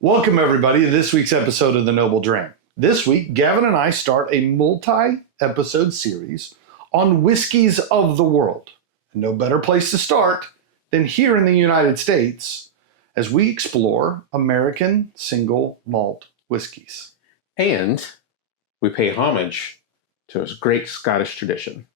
Welcome, everybody, to this week's episode of the Noble Dram. This week, Gavin and I start a multi-episode series on whiskeys of the world. And no better place to start than here in the United States as we explore American Single Malt whiskeys. And we pay homage to a great Scottish tradition.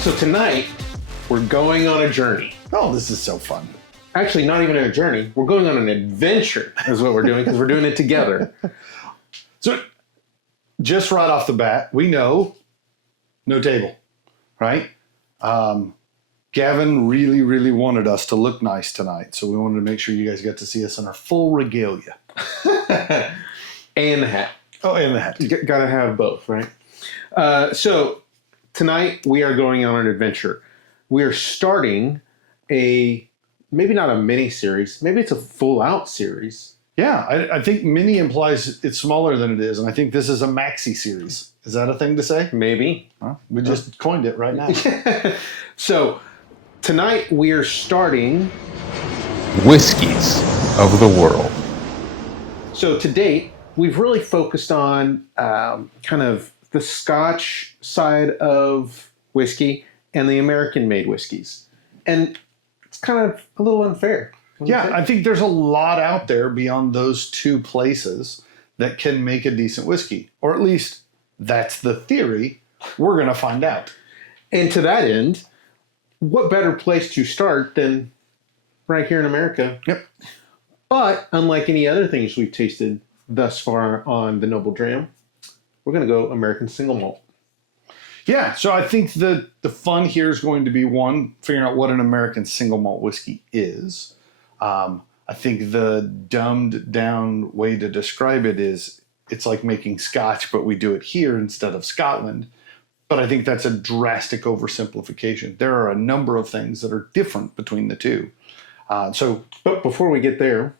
So tonight, we're going on a journey. Oh, this is so fun. Actually, not even a journey. We're going on an adventure is what we're doing because we're doing it together. So, just right off the bat, we know no table, right? Gavin really wanted us to look nice tonight, so we wanted to make sure you guys got to see us in our full regalia. And the hat. Oh, and the hat. Gotta have both, right? So tonight we are going on an adventure. We are starting maybe not a mini series, maybe it's a full out series. Yeah, I think mini implies it's smaller than it is, and I think this is a maxi series. Is that a thing to say? Maybe. Well, we just coined it right now. So tonight we are starting Whiskies of the world. So to date, we've really focused on kind of the Scotch side of whiskey and the American-made whiskeys. And it's kind of a little unfair. Yeah, I think there's a lot out there beyond those two places that can make a decent whiskey. Or at least that's the theory. We're going to find out. And to that end, what better place to start than right here in America? Yep. But unlike any other things we've tasted thus far on the Noble Dram, we're going to go American Single Malt. Yeah, so I think the fun here is going to be, one, figuring out what an American Single Malt whiskey is. I think the dumbed down way to describe it is it's like making Scotch, but we do it here instead of Scotland. But I think that's a drastic oversimplification. There are a number of things that are different between the two. But before we get there,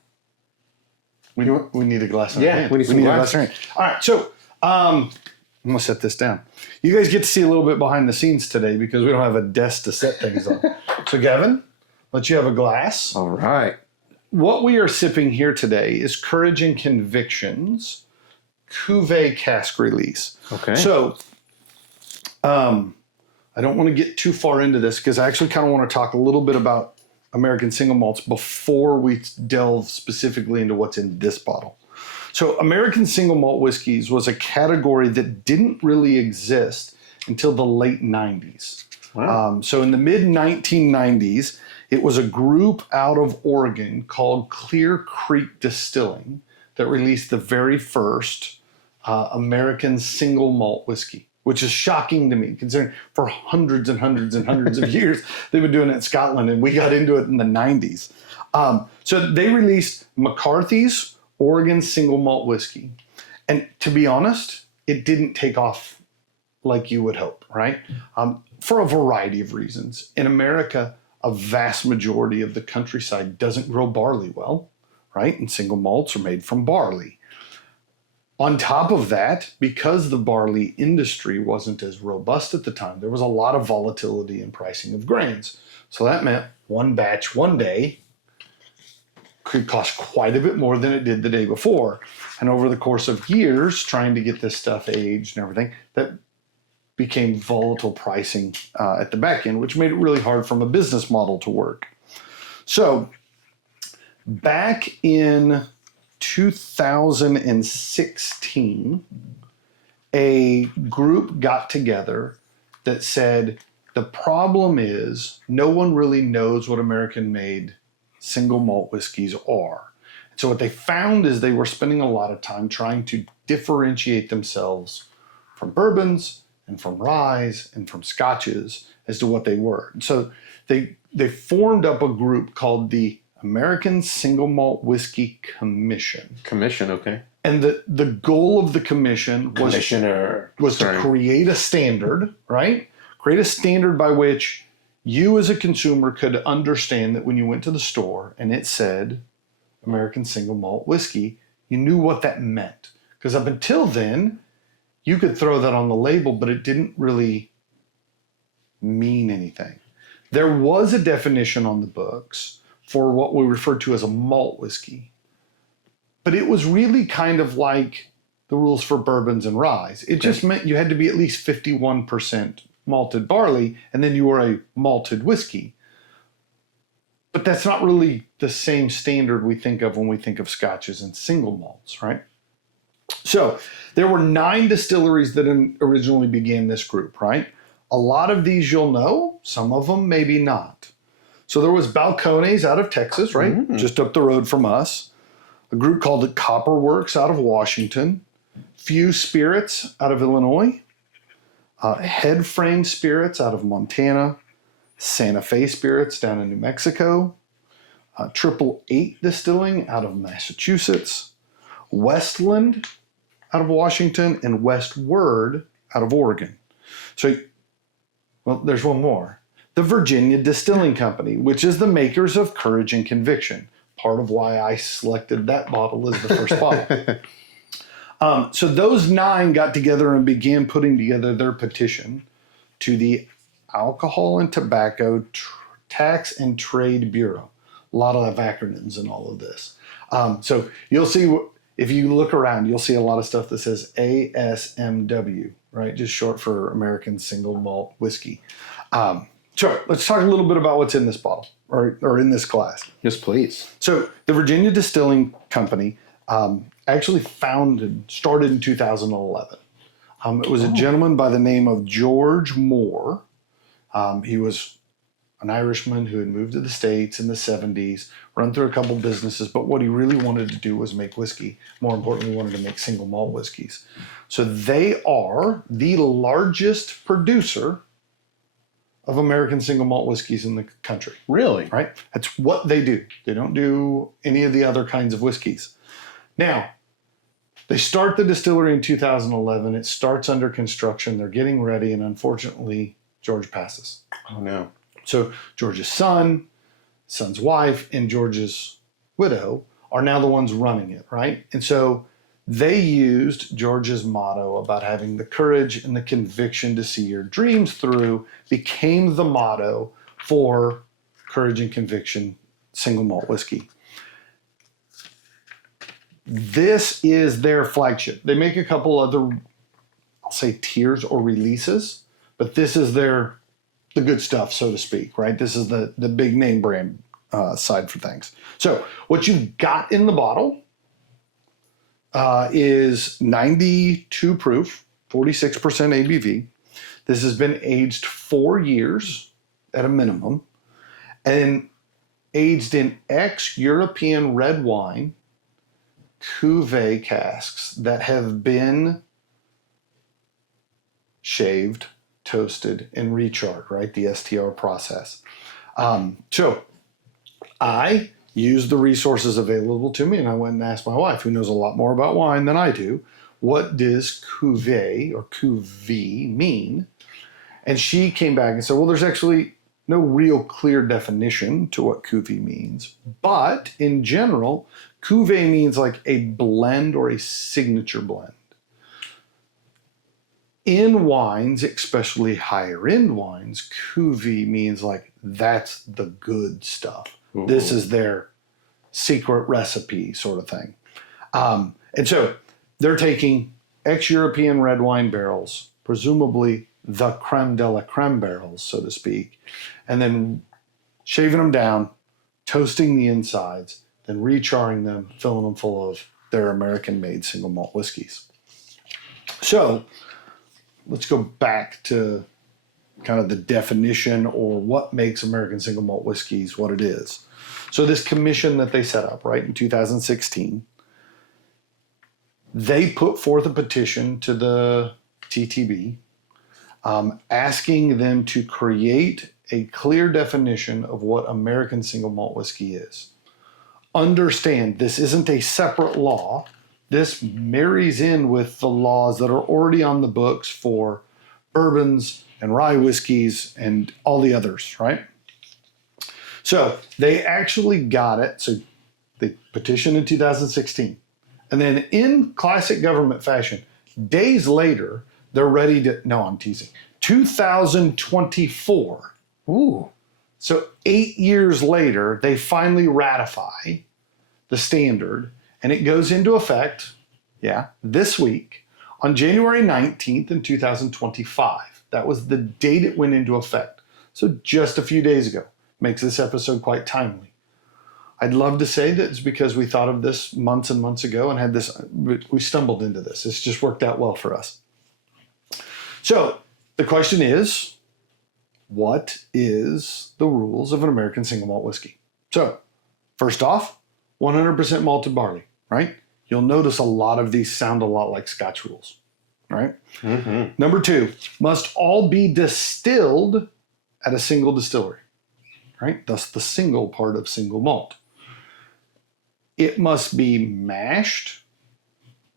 we need a glass in our hand. We need a glass in our hand. All right, so I'm going to set this down. You guys get to see a little bit behind the scenes today because we don't have a desk to set things on. So Gavin, let you have a glass. All right. What we are sipping here today is Courage and Convictions Cuvée Cask Release. Okay. So I don't want to get too far into this because I actually kind of want to talk a little bit about American Single Malts before we delve specifically into what's in this bottle. So American Single Malt whiskeys was a category that didn't really exist until the late 90s. Wow. So in the mid-1990s, it was a group out of Oregon called Clear Creek Distilling that released the very first American Single Malt whiskey, which is shocking to me, considering for hundreds and hundreds and hundreds of years they've been doing it in Scotland, and we got into it in the 90s. So they released McCarthy's Oregon Single Malt whiskey. And to be honest, it didn't take off like you would hope, right? For a variety of reasons. In America, a vast majority of the countryside doesn't grow barley well, right? And single malts are made from barley. On top of that, because the barley industry wasn't as robust at the time, there was a lot of volatility in pricing of grains. So that meant one batch one day could cost quite a bit more than it did the day before. And over the course of years, trying to get this stuff aged and everything, that became volatile pricing at the back end, which made it really hard from a business model to work. So back in 2016, a group got together that said, the problem is no one really knows what American-made single malt whiskeys are. So what they found is they were spending a lot of time trying to differentiate themselves from bourbons and from ryes and from scotches as to what they were. And so they formed up a group called the American Single Malt Whiskey Commission. Commission, okay. And the goal of the commission was to create a standard, right? Create a standard by which you as a consumer could understand that when you went to the store and it said American Single Malt Whiskey, you knew what that meant. Because up until then, you could throw that on the label, but it didn't really mean anything. There was a definition on the books for what we refer to as a malt whiskey. But it was really kind of like the rules for bourbons and ryes. It just meant you had to be at least 51% malted barley, and then you were a malted whiskey. But that's not really the same standard we think of when we think of scotches and single malts, right? So there were 9 distilleries that originally began this group, right? A lot of these you'll know, some of them maybe not. So there was Balcones out of Texas, right? Mm-hmm. Just up the road from us. A group called the Copper Works out of Washington. Few Spirits out of Illinois. Head Frame Spirits out of Montana. Santa Fe Spirits down in New Mexico. 888 Distilling out of Massachusetts. Westland out of Washington. And Westward out of Oregon. So, well, there's one more. The Virginia Distilling Company, which is the makers of Courage and Conviction. Part of why I selected that bottle as the first bottle. So those 9 got together and began putting together their petition to the Alcohol and Tobacco Tax and Trade Bureau. A lot of acronyms in all of this. So you'll see, if you look around, you'll see a lot of stuff that says ASMW, right? Just short for American Single Malt Whiskey. So let's talk a little bit about what's in this bottle or in this glass. Yes, please. So the Virginia Distilling Company actually started in 2011. It was a gentleman by the name of George Moore. He was an Irishman who had moved to the States in the 70s, run through a couple businesses, but what he really wanted to do was make whiskey. More importantly, he wanted to make single malt whiskeys. So they are the largest producer of American single malt whiskeys in the country. Really? Right? That's what they do. They don't do any of the other kinds of whiskeys. Now, they start the distillery in 2011. It starts under construction. They're getting ready, and unfortunately, George passes. Oh, no. So George's son's wife, and George's widow are now the ones running it, right? And so they used George's motto about having the courage and the conviction to see your dreams through, became the motto for Courage and Conviction single malt whiskey. This is their flagship. They make a couple other, I'll say, tiers or releases, but this is the good stuff, so to speak, right? This is the big name brand side for things. So what you've got in the bottle is 92 proof, 46% ABV. This has been aged 4 years at a minimum and aged in ex-European red wine cuvee casks that have been shaved, toasted, and recharred, right? The STR process. So I used the resources available to me, and I went and asked my wife, who knows a lot more about wine than I do, what does cuvee or cuvee mean? And she came back and said, well, there's actually no real clear definition to what cuvee means. But in general, cuvee means like a blend or a signature blend. In wines, especially higher end wines, cuvee means like that's the good stuff. Ooh. This is their secret recipe sort of thing. And so they're taking ex-European red wine barrels, presumably the creme de la creme barrels, so to speak, and then shaving them down, toasting the insides, then recharring them, filling them full of their American-made single malt whiskeys. So let's go back to kind of the definition or what makes American single malt whiskeys what it is. So this commission that they set up, right, in 2016, they put forth a petition to the TTB asking them to create a clear definition of what American single malt whiskey is. understand this isn't a separate law. This marries in with the laws that are already on the books for bourbons and rye whiskeys and all the others, right? So they actually got it. So they petitioned in 2016. And then in classic government fashion, days later, they're ready to, no, I'm teasing, 2024. Ooh. So 8 years later, they finally ratify the standard, and it goes into effect, this week on January 19th in 2025. That was the date it went into effect. So just a few days ago. Makes this episode quite timely. I'd love to say that it's because we thought of this months and months ago and had this, we stumbled into this. It's just worked out well for us. So the question is, what is the rules of an American single malt whiskey? So first off, 100% malted barley, right? You'll notice a lot of these sound a lot like Scotch rules, right? Mm-hmm. Number 2, must all be distilled at a single distillery, right? Thus the single part of single malt. It must be mashed,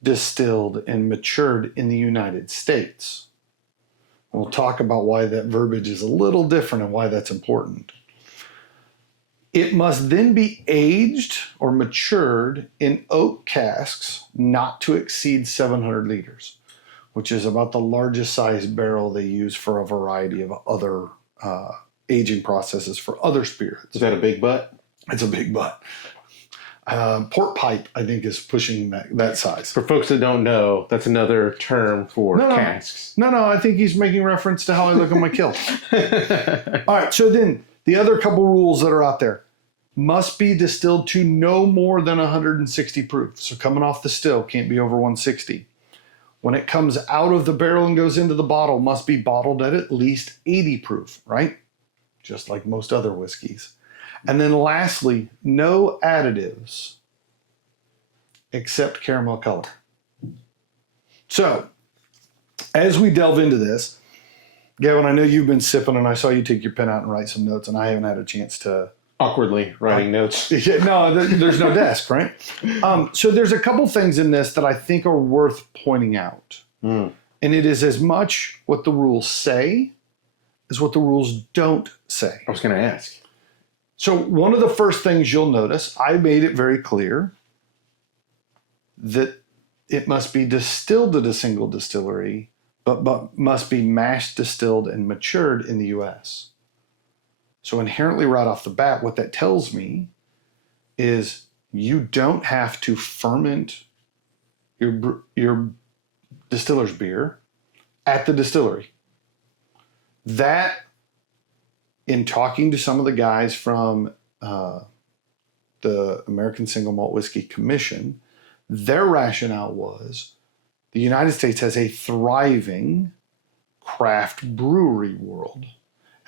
distilled, and matured in the United States. We'll talk about why that verbiage is a little different and why that's important. It must then be aged or matured in oak casks not to exceed 700 liters, which is about the largest size barrel they use for a variety of other aging processes for other spirits. Is that a big butt? It's a big butt. Port pipe, I think, is pushing that size. For folks that don't know, that's another term for casks. No, I think he's making reference to how I look on my kilt. All right, so then the other couple rules that are out there. Must be distilled to no more than 160 proof. So coming off the still, can't be over 160. When it comes out of the barrel and goes into the bottle, must be bottled at least 80 proof, right? Just like most other whiskeys. And then lastly, no additives except caramel color. So, as we delve into this, Gavin, I know you've been sipping and I saw you take your pen out and write some notes, and I haven't had a chance to... Awkwardly writing notes. No, there's no desk, right? So there's a couple things in this that I think are worth pointing out. And it is as much what the rules say as what the rules don't say. I was going to ask. So one of the first things you'll notice, I made it very clear that it must be distilled at a single distillery, but must be mashed, distilled, and matured in the U.S. So inherently right off the bat, what that tells me is you don't have to ferment your distiller's beer at the distillery. That, in talking to some of the guys from the American Single Malt Whiskey Commission, their rationale was the United States has a thriving craft brewery world.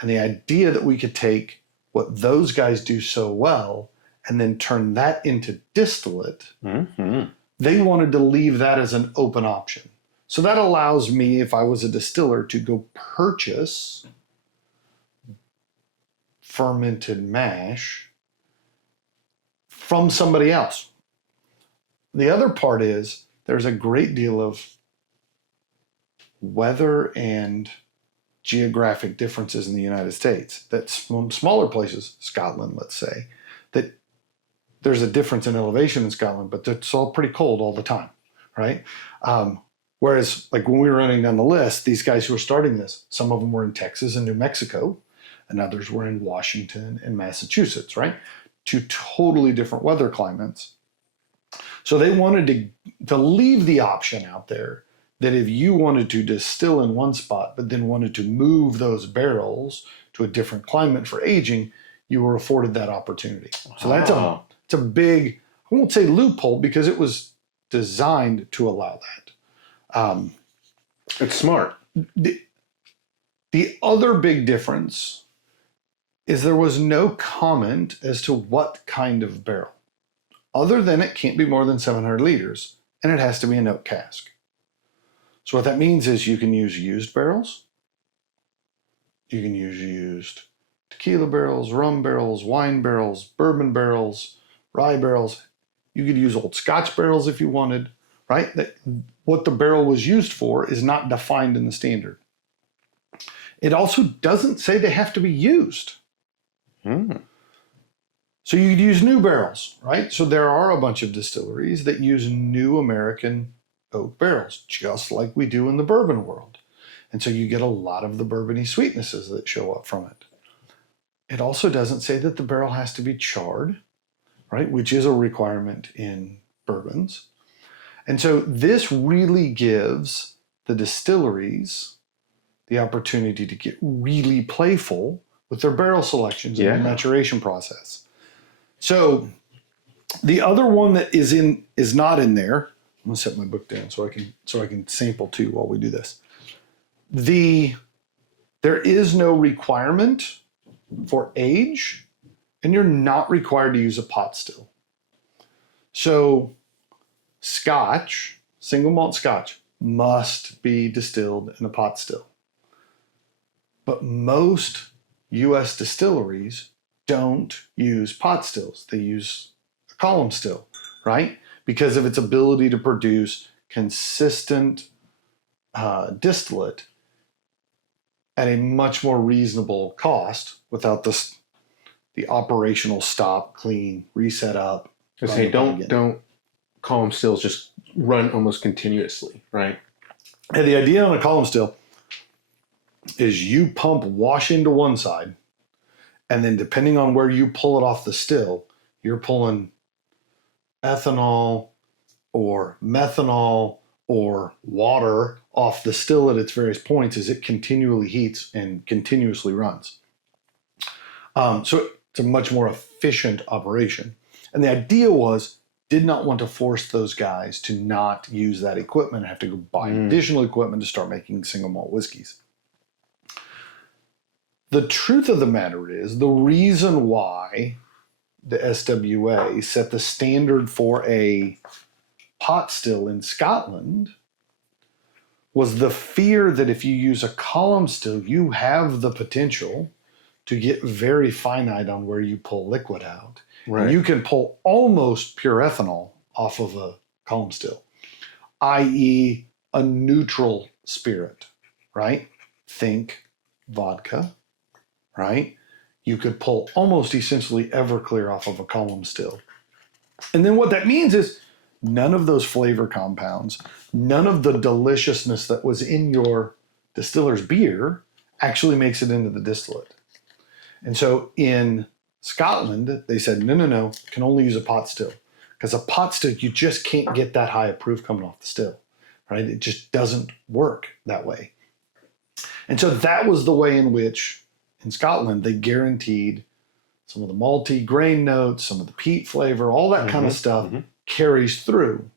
And the idea that we could take what those guys do so well and then turn that into distillate, they wanted to leave that as an open option. So that allows me, if I was a distiller, to go purchase fermented mash from somebody else. The other part is there's a great deal of weather and geographic differences in the United States. That smaller places, Scotland, let's say, that there's a difference in elevation in Scotland, but it's all pretty cold all the time, right? Whereas, like when we were running down the list, these guys who were starting this, some of them were in Texas and New Mexico, and others were in Washington and Massachusetts, right? Two totally different weather climates. So they wanted to leave the option out there that if you wanted to distill in one spot, but then wanted to move those barrels to a different climate for aging, you were afforded that opportunity. So that's it's a big, I won't say loophole because it was designed to allow that. It's smart. The other big difference is there was no comment as to what kind of barrel, other than it can't be more than 700 liters and it has to be an oak cask. So what that means is you can use used barrels, you can use used tequila barrels, rum barrels, wine barrels, bourbon barrels, rye barrels. You could use old Scotch barrels if you wanted, right? What the barrel was used for is not defined in the standard. It also doesn't say they have to be used. So you could use new barrels, right? So there are a bunch of distilleries that use new American oak barrels, just like we do in the bourbon world. And so you get a lot of the bourbony sweetnesses that show up from it. It also doesn't say that the barrel has to be charred, right? Which is a requirement in bourbons. And so this really gives the distilleries the opportunity to get really playful with their barrel selections and the maturation process. So the other one that is not in there. I'm gonna set my book down so I can sample too while we do this. There is no requirement for age, and you're not required to use a pot still. So Scotch, single malt Scotch, must be distilled in a pot still. But most US distilleries don't use pot stills. They use a column still, right? Because of its ability to produce consistent distillate at a much more reasonable cost without the operational stop, clean, reset up. Say don't column stills just run almost continuously, right? And the idea on a column still is you pump wash into one side, and then depending on where you pull it off the still, you're pulling ethanol or methanol or water off the still at its various points as it continually heats and continuously runs. So it's a much more efficient operation. And the idea did not want to force those guys to not use that equipment and have to go buy additional equipment to start making single malt whiskeys. The truth of the matter is, the reason why the SWA set the standard for a pot still in Scotland was the fear that if you use a column still, you have the potential to get very finite on where you pull liquid out. Right. And you can pull almost pure ethanol off of a column still, i.e. a neutral spirit, right? Think vodka, right? You could pull almost essentially Everclear off of a column still. And then what that means is none of those flavor compounds, none of the deliciousness that was in your distiller's beer actually makes it into the distillate. And so in Scotland, they said, no, can only use a pot still. Because a pot still, you just can't get that high of proof coming off the still, right? It just doesn't work that way. And so that was the way in which, in Scotland, they guaranteed some of the malty grain notes, some of the peat flavor, all that kind of stuff carries through.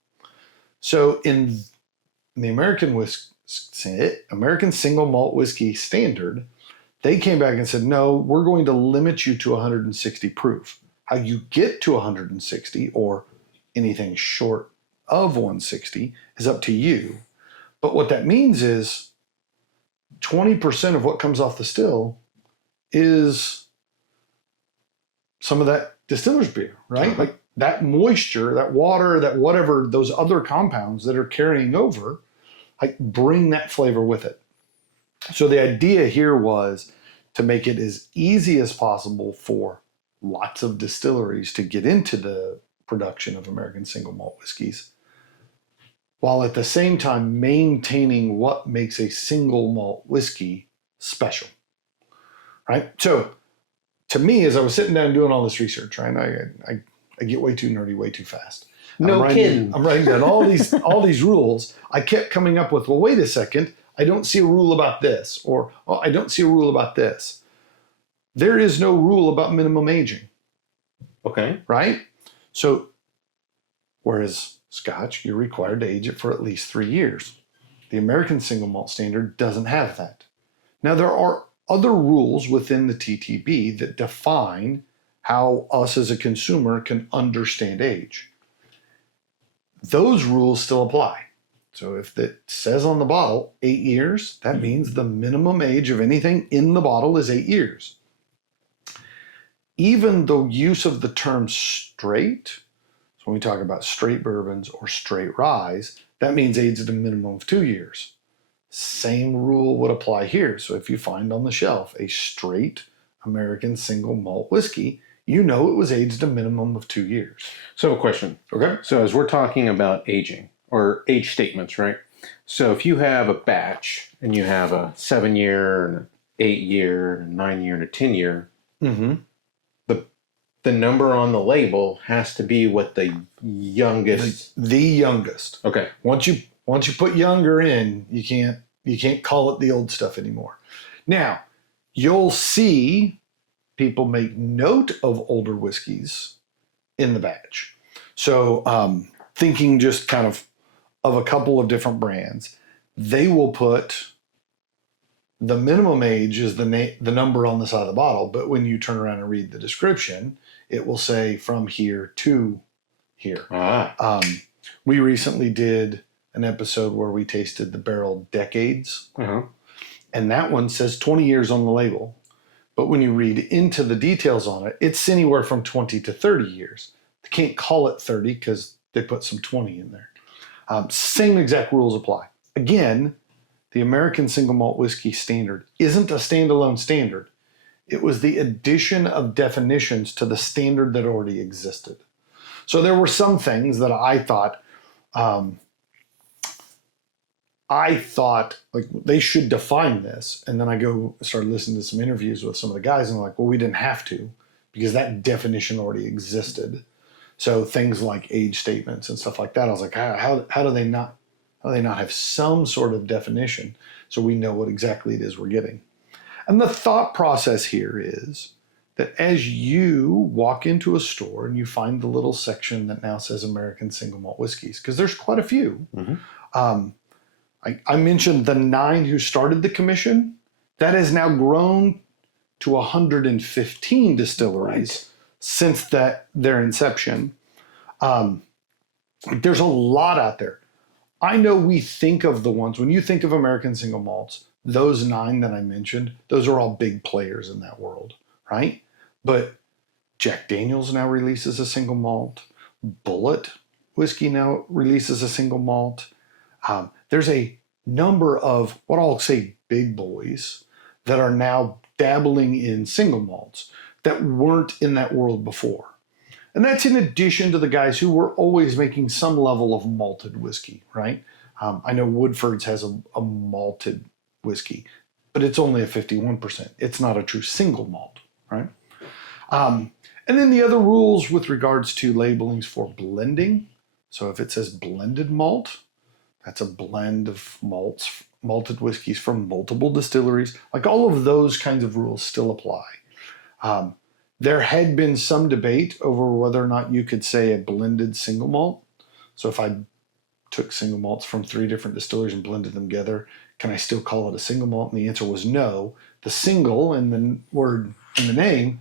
So in the American Single Malt Whiskey Standard, they came back and said, no, we're going to limit you to 160 proof. How you get to 160 or anything short of 160 is up to you. But what that means is 20% of what comes off the still is some of that distiller's beer, right? Like that moisture, that water, that whatever, those other compounds that are carrying over, like bring that flavor with it. So the idea here was to make it as easy as possible for lots of distilleries to get into the production of American single malt whiskeys, while at the same time maintaining what makes a single malt whiskey special, right? So to me, as I was sitting down doing all this research, right, I get way too nerdy, way too fast. No kidding. I'm writing down all these rules. I kept coming up with, well, wait a second, I don't see a rule about this, or oh, I don't see a rule about this. There is no rule about minimum aging. Okay. Right? So, whereas Scotch, you're required to age it for at least 3 years. The American Single Malt Standard doesn't have that. Now, there are other rules within the TTB that define how us as a consumer can understand age. Those rules still apply. So if it says on the bottle 8 years, that means the minimum age of anything in the bottle is 8 years. even the use of the term straight, so when we talk about straight bourbons or straight rye, that means aged a minimum of 2 years. Same rule would apply here. So if you find on the shelf a straight American single malt whiskey, you know it was aged a minimum of 2 years. So a question. Okay. So as we're talking about aging or age statements, right? So if you have a batch and you have a 7-year, an 8-year, a 9-year, and a 10-year, Mm-hmm. the number on the label has to be what the youngest. The youngest. Okay. Once you put younger in, you can't call it the old stuff anymore. Now, you'll see people make note of older whiskeys in the batch. So thinking just kind of a couple of different brands, they will put the minimum age is the number on the side of the bottle, but when you turn around and read the description, it will say from here to here. We recently did an episode where we tasted the barrel Decades, and that one says 20 years on the label. But when you read into the details on it, it's anywhere from 20 to 30 years. They can't call it 30 because they put some 20 in there. Same exact rules apply. Again, the American Single Malt Whiskey Standard isn't a standalone standard. It was the addition of definitions to the standard that already existed. So there were some things that I thought like they should define this. And then I started listening to some interviews with some of the guys and I'm like, well, we didn't have to because that definition already existed. So things like age statements and stuff like that, I was like, how do they not have some sort of definition so we know what exactly it is we're getting? And the thought process here is that as you walk into a store and you find the little section that now says American Single Malt Whiskeys, because there's quite a few. Mm-hmm. I mentioned the 9 who started the commission. That has now grown to 115 distilleries since their inception. There's a lot out there. I know we think of the ones, when you think of American Single Malts, those 9 that I mentioned, those are all big players in that world, right? But Jack Daniel's now releases a single malt. Bullet whiskey now releases a single malt. There's a number of what I'll say big boys that are now dabbling in single malts that weren't in that world before. And that's in addition to the guys who were always making some level of malted whiskey, right? I know Woodford's has a malted whiskey, but it's only a 51%. It's not a true single malt, right? And then the other rules with regards to labelings for blending. So if it says blended malt, that's a blend of malted whiskeys from multiple distilleries. Like all of those kinds of rules still apply. There had been some debate over whether or not you could say a blended single malt. So if I took single malts from 3 different distilleries and blended them together, can I still call it a single malt? And the answer was no. The single in the word in the name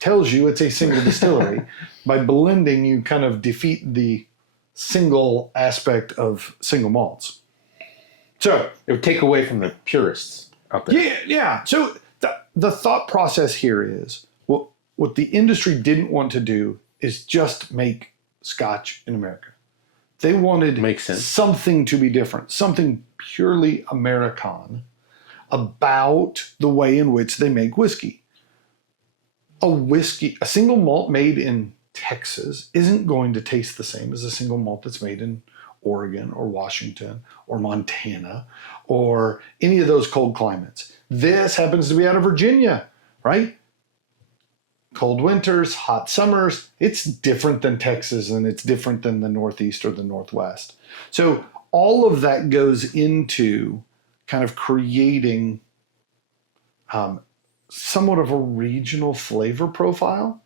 tells you it's a single distillery. By blending, you kind of defeat the single aspect of single malts. So it would take away from the purists out there. Yeah. So the thought process here is what the industry didn't want to do is just make Scotch in America. They wanted something to be different, something purely American about the way in which they make whiskey. A single malt made in Texas isn't going to taste the same as a single malt that's made in Oregon or Washington or Montana or any of those cold climates. This happens to be out of Virginia, right? Cold winters, hot summers, it's different than Texas and it's different than the Northeast or the Northwest. So all of that goes into kind of creating somewhat of a regional flavor profile.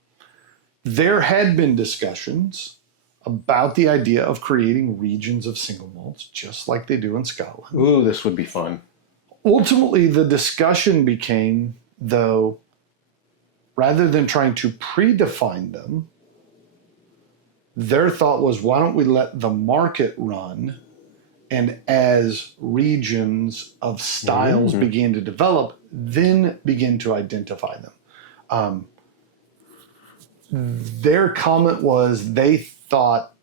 There had been discussions about the idea of creating regions of single malts, just like they do in Scotland. Ooh, this would be fun. Ultimately, the discussion became, though, rather than trying to predefine them, their thought was, why don't we let the market run? And as regions of styles began to develop, then begin to identify them. their comment was they thought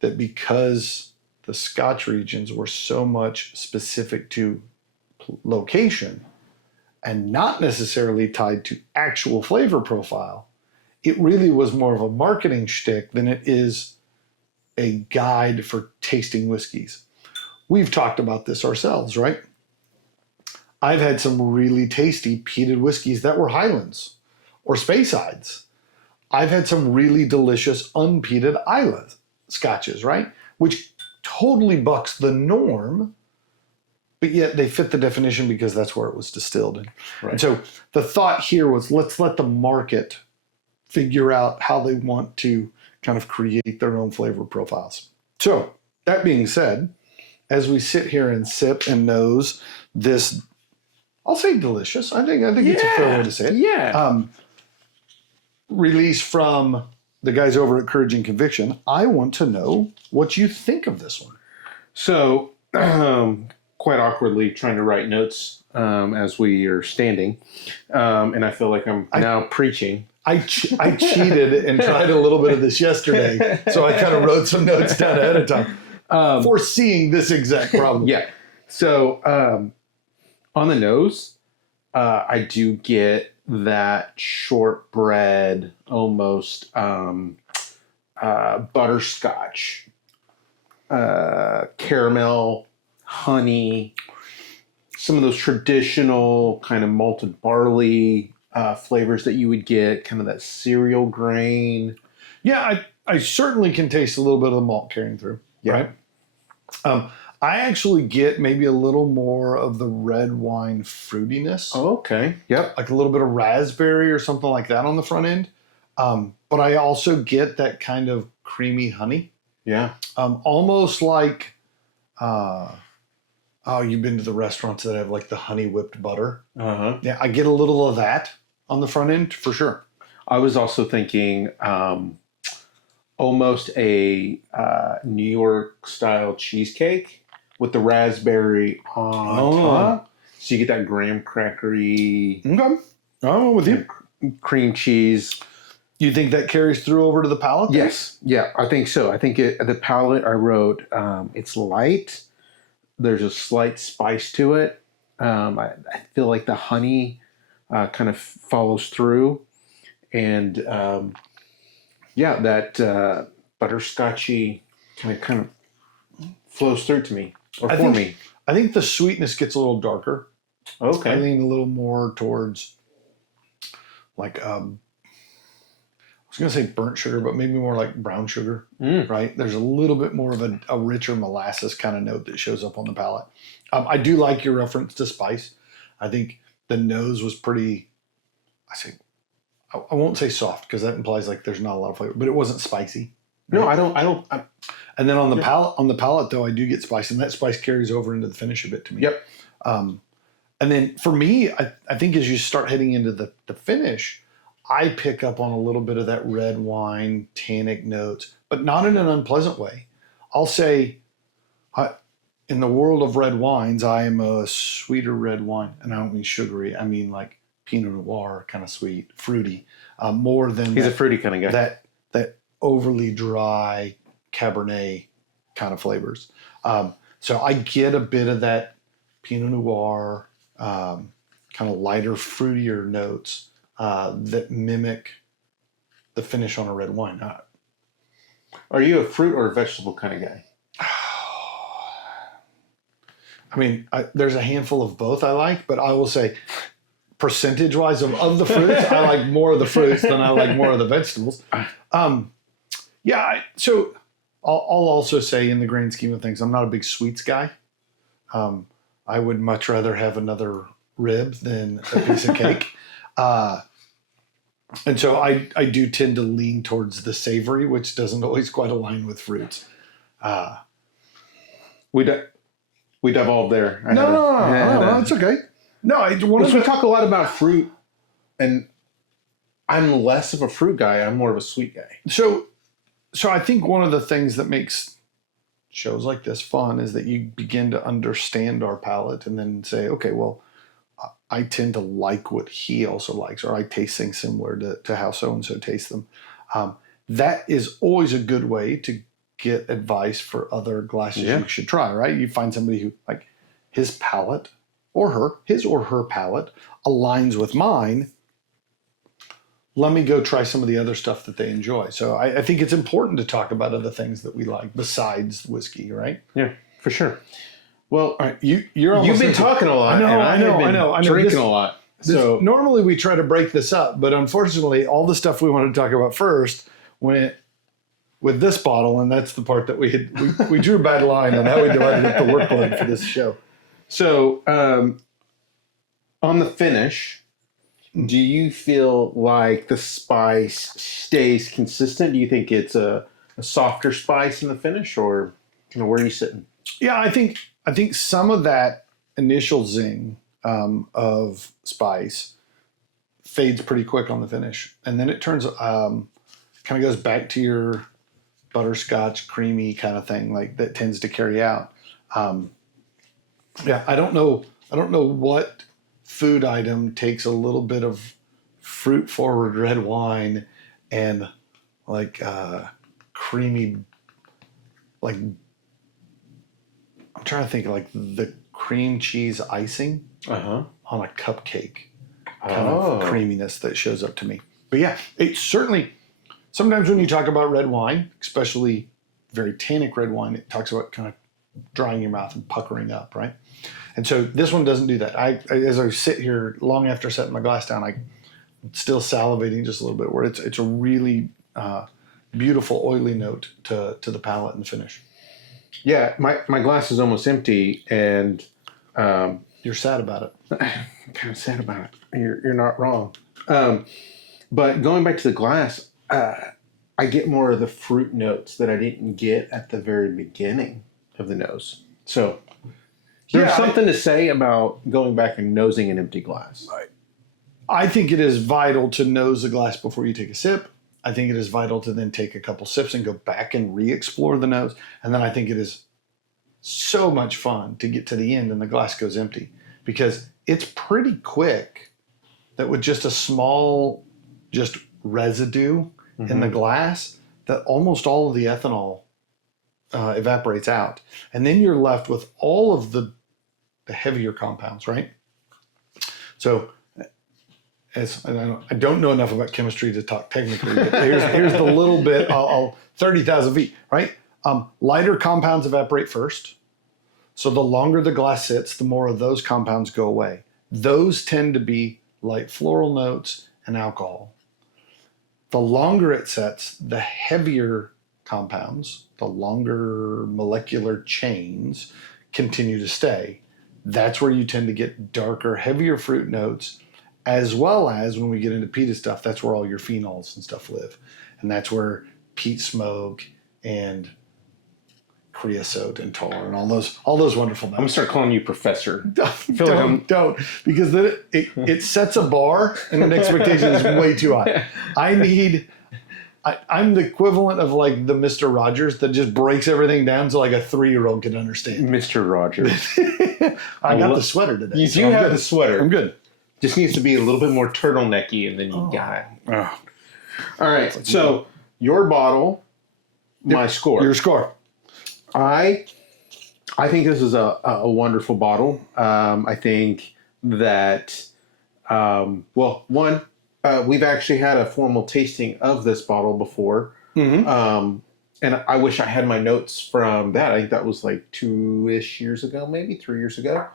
that because the Scotch regions were so much specific to location and not necessarily tied to actual flavor profile, it really was more of a marketing shtick than it is a guide for tasting whiskeys. We've talked about this ourselves, right? I've had some really tasty peated whiskeys that were Highlands or Speysides. I've had some really delicious unpeated Islay scotches, right? Which totally bucks the norm, but yet they fit the definition because that's where it was distilled in. Right. And so the thought here was, let's let the market figure out how they want to kind of create their own flavor profiles. So that being said, as we sit here and sip and nose this, I'll say delicious. I think it's a fair way to say it. Yeah. Release from the guys over at Courage and Conviction. I want to know what you think of this one. So, quite awkwardly trying to write notes as we are standing, and I feel like I'm now preaching. I cheated and tried a little bit of this yesterday, so I kind of wrote some notes down ahead of time, foreseeing this exact problem. Yeah. So, on the nose, I do get that shortbread, almost butterscotch, caramel, honey, some of those traditional kind of malted barley flavors that you would get, kind of that cereal grain. Yeah, I certainly can taste a little bit of the malt carrying through. Yeah. Right? I actually get maybe a little more of the red wine fruitiness. Oh, okay. Yep. Like a little bit of raspberry or something like that on the front end. But I also get that kind of creamy honey. Yeah. Almost like, you've been to the restaurants that have like the honey whipped butter. Uh-huh. Yeah, I get a little of that on the front end for sure. I was also thinking almost a New York style cheesecake with the raspberry on top. So you get that graham crackery. Okay. I'm with you. Cream cheese. You think that carries through over to the palate? then? Yes. Yeah, I think so. I think the palate I wrote, it's light. There's a slight spice to it. I feel like the honey kind of follows through. And that butterscotchy kind of flows through to me or for me. I think the sweetness gets a little darker. Okay. I lean a little more towards like I was going to say burnt sugar, but maybe more like brown sugar, right? There's a little bit more of a richer molasses kind of note that shows up on the palate. I do like your reference to spice. I think the nose was pretty, I won't say soft because that implies like there's not a lot of flavor, but it wasn't spicy. Right? No, I don't. And then on the palate though, I do get spice, and that spice carries over into the finish a bit to me. Yep. And then for me, I think as you start heading into the finish, I pick up on a little bit of that red wine tannic notes, but not in an unpleasant way. I'll say, in the world of red wines, I am a sweeter red wine, and I don't mean sugary. I mean like Pinot Noir, kind of sweet, fruity, more than He's a fruity kind of guy. That overly dry Cabernet kind of flavors. So I get a bit of that Pinot Noir, kind of lighter, fruitier notes that mimic the finish on a red wine. Are you a fruit or a vegetable kind of guy? I mean, there's a handful of both I like, but I will say percentage-wise of the fruits, I like more of the fruits than I like more of the vegetables. So I'll also say in the grand scheme of things, I'm not a big sweets guy. I would much rather have another rib than a piece of cake. And so I do tend to lean towards the savory, which doesn't always quite align with fruits. We devolved there. No, it's okay. No, we talk a lot about fruit, and I'm less of a fruit guy. I'm more of a sweet guy. So I think one of the things that makes shows like this fun is that you begin to understand our palate and then say, okay, well, I tend to like what he also likes, or I taste things similar to how so and so tastes them. That is always a good way to get advice for other glasses you should try, right? You find somebody who, like, his palate his or her palate aligns with mine. Let me go try some of the other stuff that they enjoy. So I think it's important to talk about other things that we like besides whiskey, right? Yeah, for sure. Well, All right, you've been talking a lot. I know. Drinking a lot. So normally we try to break this up, but unfortunately, all the stuff we wanted to talk about first went with this bottle, and that's the part that we drew a bad line on how we divided up the workload for this show. So on the finish, do you feel like the spice stays consistent? Do you think it's a softer spice in the finish, or where are you sitting? Yeah, I think some of that initial zing of spice fades pretty quick on the finish, and then it turns kind of goes back to your butterscotch creamy kind of thing, like that tends to carry out. Yeah, I don't know what food item takes a little bit of fruit forward red wine and like creamy, like, I'm trying to think, like the cream cheese icing on a cupcake kind of creaminess that shows up to me. But yeah, it's certainly, sometimes when you talk about red wine, especially very tannic red wine, it talks about kind of drying your mouth and puckering up, right? And so this one doesn't do that. As I sit here long after setting my glass down, I'm still salivating just a little bit, where it's a really beautiful oily note to the palate and the finish. Yeah, my glass is almost empty, and you're sad about it. I'm kind of sad about it. You're not wrong. But going back to the glass, I get more of the fruit notes that I didn't get at the very beginning of the nose. So there's something to say about going back and nosing an empty glass. I think it is vital to nose the glass before you take a sip. I think it is vital to then take a couple sips and go back and re-explore the nose. And then I think it is so much fun to get to the end and the glass goes empty, because it's pretty quick that with just a small residue in the glass, that almost all of the ethanol evaporates out. And then you're left with all of the heavier compounds, right? So I don't know enough about chemistry to talk technically, but here's the little bit, 30,000 feet, right? Lighter compounds evaporate first. So the longer the glass sits, the more of those compounds go away. Those tend to be light floral notes and alcohol. The longer it sets, the heavier compounds, the longer molecular chains continue to stay. That's where you tend to get darker, heavier fruit notes, as well as when we get into peated stuff, that's where all your phenols and stuff live. And that's where peat smoke and creosote and tar and all those wonderful notes. I'm gonna start calling you professor. Don't, because then it sets a bar and an expectation is way too high. I'm the equivalent of like the Mr. Rogers that just breaks everything down so like a 3-year-old can understand. Mr. Rogers. I got the sweater today. You do have the sweater. I'm good. Just needs to be a little bit more turtlenecky, and then you got it. Oh. All right. So your bottle, my score. Your score. I think this is a wonderful bottle. I think that we've actually had a formal tasting of this bottle before. Mm-hmm. And I wish I had my notes from that. I think that was like 2-ish years ago, maybe 3 years ago.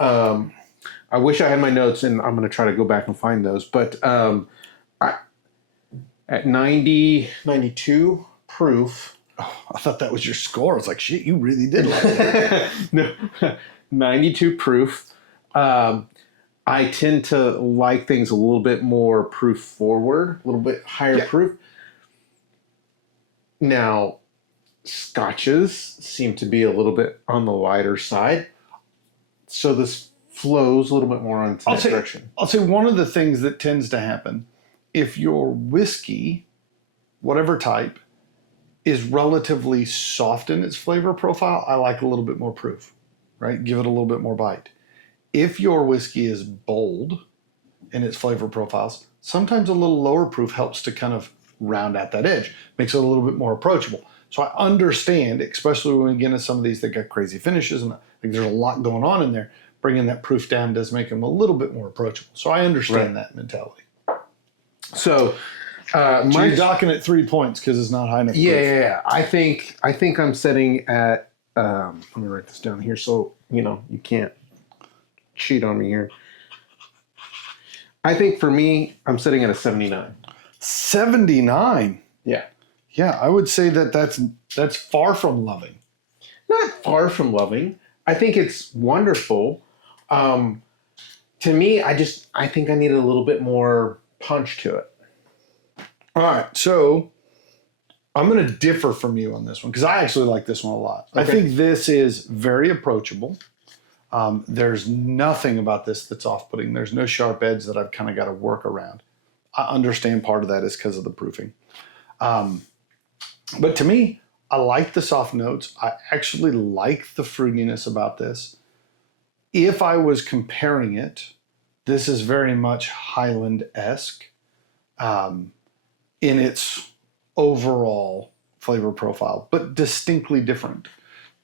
I wish I had my notes, and I'm going to try to go back and find those. But at 92 proof. Oh, I thought that was your score. It's like, shit, you really did like that. No, 92 proof. I tend to like things a little bit more proof forward, a little bit higher proof. Now, scotches seem to be a little bit on the lighter side. So this flows a little bit more into that direction. I'll say one of the things that tends to happen, if your whiskey, whatever type, is relatively soft in its flavor profile, I like a little bit more proof, right? Give it a little bit more bite. if your whiskey is bold in its flavor profiles, sometimes a little lower proof helps to kind of round out that edge, makes it a little bit more approachable. So I understand, especially when we get into some of these that got crazy finishes, and I think there's a lot going on in there, bringing that proof down does make them a little bit more approachable. So I understand that mentality. So, So you're docking at 3 points because it's not high enough. yeah. I think I'm setting at. Let me write this down here so you can't cheat on me here. I think for me, I'm setting at a 79. 79. Yeah. Yeah, I would say that's far from loving. Not far from loving. I think it's wonderful. To me, I think I need a little bit more punch to it. All right, so I'm going to differ from you on this one because I actually like this one a lot. Okay. I think this is very approachable. There's nothing about this that's off-putting. There's no sharp edge that I've kind of got to work around. I understand part of that is because of the proofing. But to me, I like the soft notes. I actually like the fruitiness about this. If I was comparing it, this is very much Highland-esque in its overall flavor profile, but distinctly different.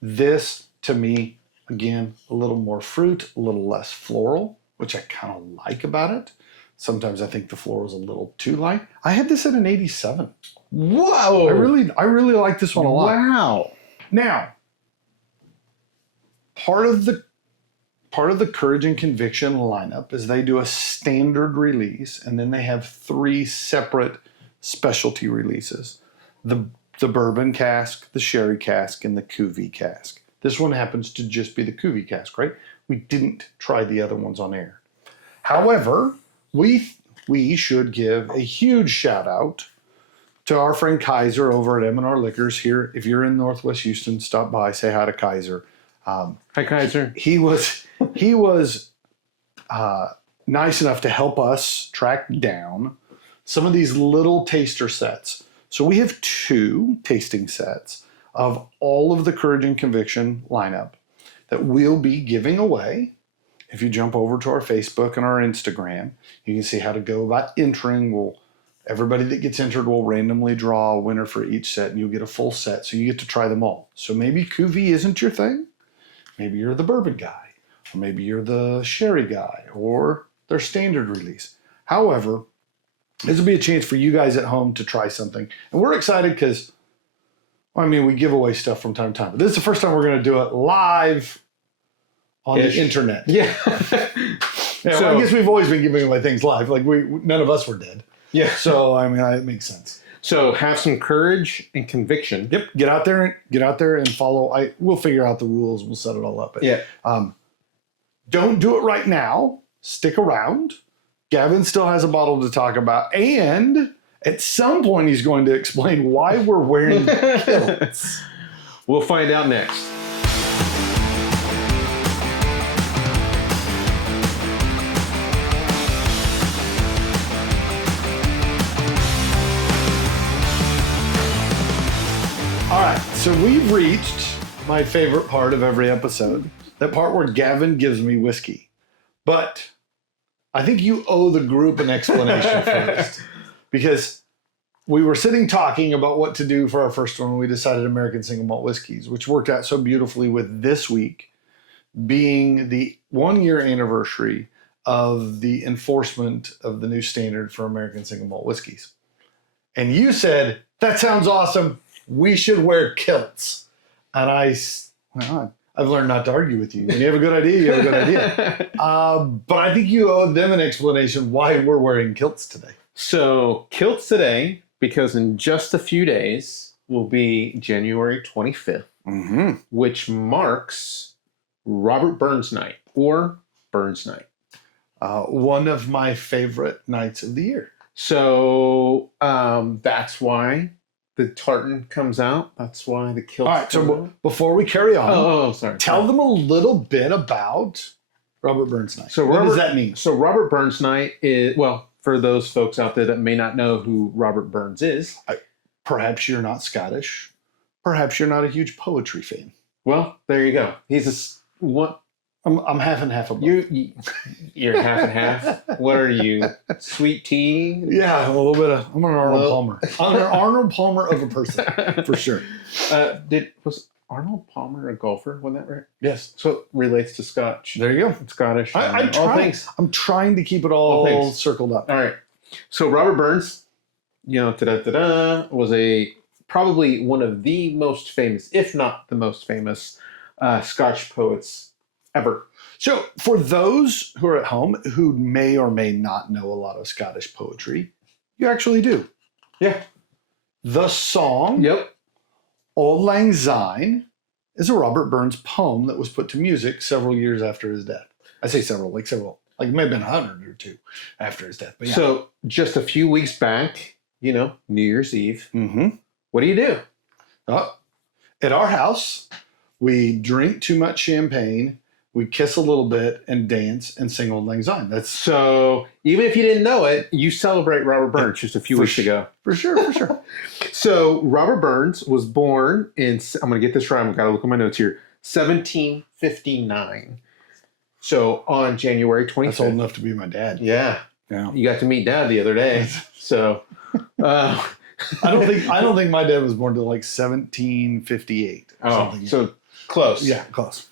This, to me, again, a little more fruit, a little less floral, which I kind of like about it. Sometimes I think the floral is a little too light. I had this at an 87. Whoa! I really like this one a lot. Wow. Now, part of the Courage and Conviction lineup is they do a standard release, and then they have 3 separate specialty releases: the bourbon cask, the sherry cask, and the cuvee cask. This one happens to just be the cuvee cask, right? We didn't try the other ones on air. However, we should give a huge shout out to our friend Kaiser over at M&R Liquors here. If you're in Northwest Houston, stop by, say hi to Kaiser. Hi, Kaiser. He was nice enough to help us track down some of these little taster sets. So we have 2 tasting sets of all of the Courage and Conviction lineup that we'll be giving away. If you jump over to our Facebook and our Instagram, you can see how to go about entering. Everybody that gets entered will randomly draw a winner for each set, and you'll get a full set, so you get to try them all. So maybe cuvee isn't your thing. Maybe you're the bourbon guy, or maybe you're the sherry guy, or their standard release. However, this will be a chance for you guys at home to try something. And we're excited because, we give away stuff from time to time. But this is the first time we're going to do it live on the internet. Yeah. So I guess we've always been giving away things live. Like none of us were dead. Yeah. So it makes sense. So have some courage and conviction. Yep. Get out there and follow. We'll figure out the rules. We'll set it all up. But, yeah. Don't do it right now. Stick around. Gavin still has a bottle to talk about, and at some point he's going to explain why we're wearing kilts. We'll find out next. All right, so we've reached my favorite part of every episode, that part where Gavin gives me whiskey. But I think you owe the group an explanation first, because we were sitting talking about what to do for our first one. We decided American Single Malt Whiskies, which worked out so beautifully with this week being the 1-year anniversary of the enforcement of the new standard for American Single Malt Whiskies. And you said, that sounds awesome. We should wear kilts. And I've learned not to argue with you. When you have a good idea, you have a good idea. But I think you owe them an explanation why we're wearing kilts today. So kilts today, because in just a few days will be January 25th, which marks Robert Burns Night, or Burns Night. One of my favorite nights of the year. So that's why the tartan comes out. That's why the kilt. All right, so before we carry on, sorry. Tell them a little bit about Robert Burns Night. So what does that mean? So Robert Burns Night is, well, for those folks out there that may not know who Robert Burns is. Perhaps you're not Scottish. Perhaps you're not a huge poetry fan. Well, there you go. He's I'm half and half of both. You're half and half. What are you? Sweet tea? Yeah, a little bit of. I'm an Arnold Palmer. I'm an Arnold Palmer of a person for sure. Was Arnold Palmer a golfer? Wasn't that right? Yes. So it relates to Scotch. There you go. Scottish. All things. I'm trying to keep it all circled up. All right. So Robert Burns, was probably one of the most famous, if not the most famous, Scotch poets ever. So for those who are at home who may or may not know a lot of Scottish poetry, you actually do. Yeah. The song Auld Lang Syne is a Robert Burns poem that was put to music several years after his death. I say several, like it may have been 100 or two after his death. But yeah. So just a few weeks back, New Year's Eve, what do you do? At our house, we drink too much champagne, we kiss a little bit, and dance and sing Auld Lang Syne. So even if you didn't know it, you celebrate Robert Burns just a few weeks ago. For sure. So Robert Burns was born in, I'm going to get this right, I've got to look at my notes here, 1759. So on January 25th. That's old enough to be my dad. Yeah. You got to meet Dad the other day. So I don't think my dad was born till like 1758. So close. Yeah, close.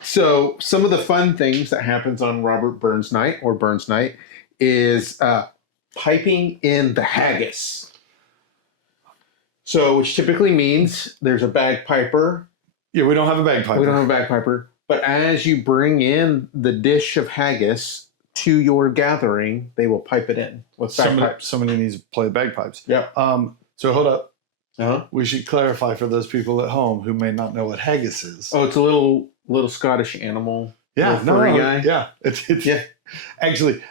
So some of the fun things that happens on Robert Burns Night or Burns Night is piping in the haggis. So which typically means there's a bagpiper. Yeah, we don't have a bagpiper. We don't have a bagpiper. But as you bring in the dish of haggis to your gathering, they will pipe it in with bagpipes. Somebody needs to play bagpipes. Yep. So hold up. Uh-huh. We should clarify for those people at home who may not know what haggis is. Oh, it's a little Scottish animal. Yeah, furry guy. Yeah, it's actually.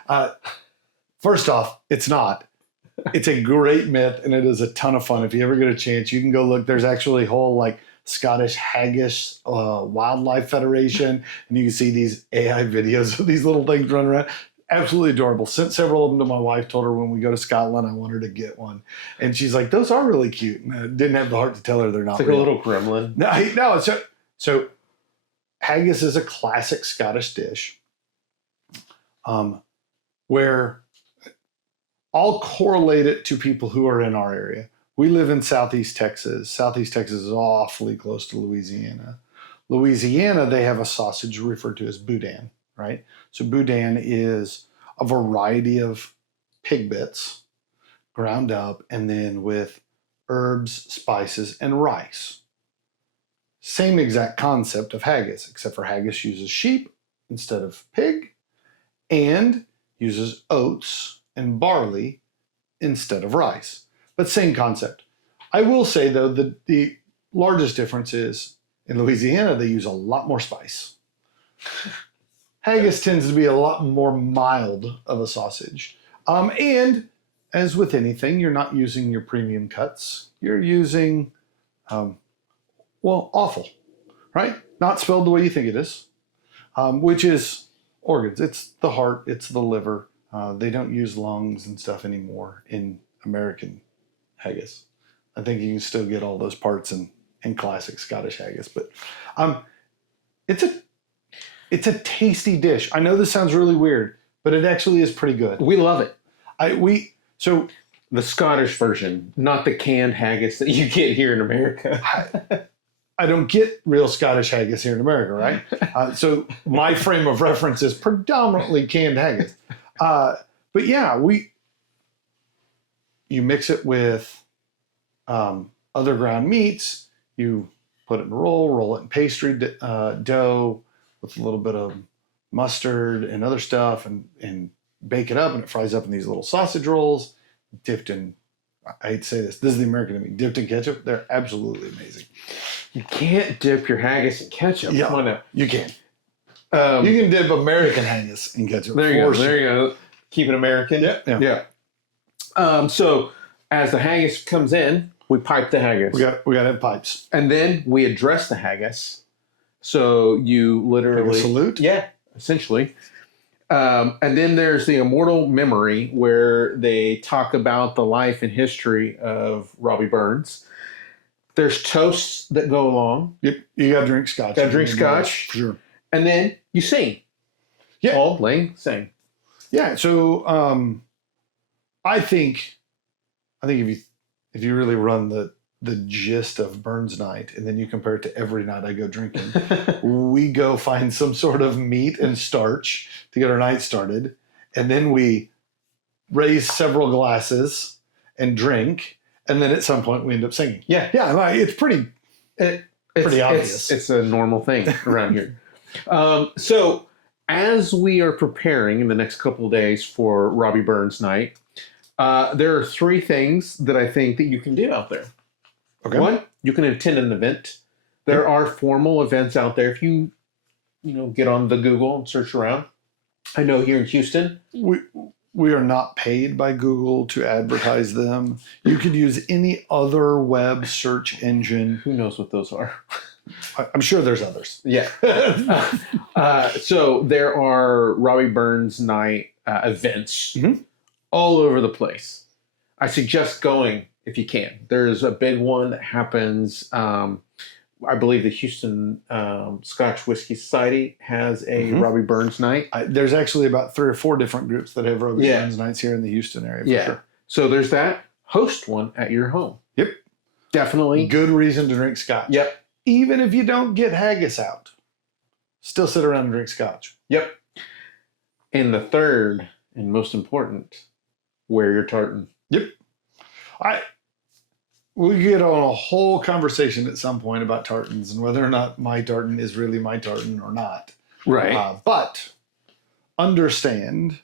First off, it's not. It's a great myth, and it is a ton of fun. If you ever get a chance, you can go look. There's actually a whole Scottish Haggis Wildlife Federation, and you can see these AI videos of these little things running around. Absolutely adorable. Sent several of them to my wife. Told her when we go to Scotland, I want her to get one, and she's like, "Those are really cute." And I didn't have the heart to tell her they're not. It's like a little gremlin. No. So haggis is a classic Scottish dish, where I'll correlate it to people who are in our area. We live in Southeast Texas. Southeast Texas is awfully close to Louisiana. Louisiana, they have a sausage referred to as boudin, right? So boudin is a variety of pig bits ground up and then with herbs, spices, and rice. Same exact concept of haggis, except for haggis uses sheep instead of pig and uses oats and barley instead of rice. But same concept. I will say, though, that the largest difference is in Louisiana, they use a lot more spice. Haggis tends to be a lot more mild of a sausage. And as with anything, you're not using your premium cuts. You're using, offal, right? Not spelled the way you think it is, which is organs. It's the heart, it's the liver. They don't use lungs and stuff anymore in American haggis. I think you can still get all those parts in classic Scottish haggis, but it's a tasty dish. I know this sounds really weird, but it actually is pretty good. We love it. So the Scottish version, not the canned haggis that you get here in America. I don't get real Scottish haggis here in America, right? So my frame of reference is predominantly canned haggis. But yeah, you mix it with other ground meats. You put it in a roll it in pastry dough with a little bit of mustard and other stuff, and bake it up, and it fries up in these little sausage rolls, dipped in. I hate to say this is the American in me. Dipped in ketchup. They're absolutely amazing. You can't dip your haggis in ketchup. Yeah, come on now. You can. You can dip American haggis in ketchup. There you go. There you go. Keep it American. Yeah. So as the haggis comes in, we pipe the haggis. We got to have pipes. And then we address the haggis. So you literally... Like a salute? Yeah, essentially. And then there's the immortal memory where they talk about the life and history of Robbie Burns. There's toasts that go along. You got to drink scotch. Got to drink scotch. For sure. And then you sing. Yeah. Hold, ling, sing. Yeah. So I think if you really run the gist of Burns Night, and then you compare it to every night I go drinking, we go find some sort of meat and starch to get our night started, and then we raise several glasses and drink, and then at some point we end up singing. Yeah. Yeah, like, it's pretty obvious. It's a normal thing around here. So as we are preparing in the next couple of days for Robbie Burns Night, there are 3 things that I think that you can do out there. Okay. 1, you can attend an event. There are formal events out there. If you get on the Google and search around. I know here in Houston, we are not paid by Google to advertise them. You could use any other web search engine. who knows what those are? I'm sure there's others. Yeah. So there are Robbie Burns Night events all over the place. I suggest going if you can. There's a big one that happens. I believe the Houston Scotch Whiskey Society has a Robbie Burns Night. There's actually about 3 or 4 different groups that have Robbie Burns Nights here in the Houston area. For sure. So there's that. Host one at your home. Yep. Definitely. Good reason to drink scotch. Yep. Even if you don't get haggis out, still sit around and drink scotch. Yep. And the third and most important, wear your tartan. Yep. We get on a whole conversation at some point about tartans and whether or not my tartan is really my tartan or not. Right. But understand,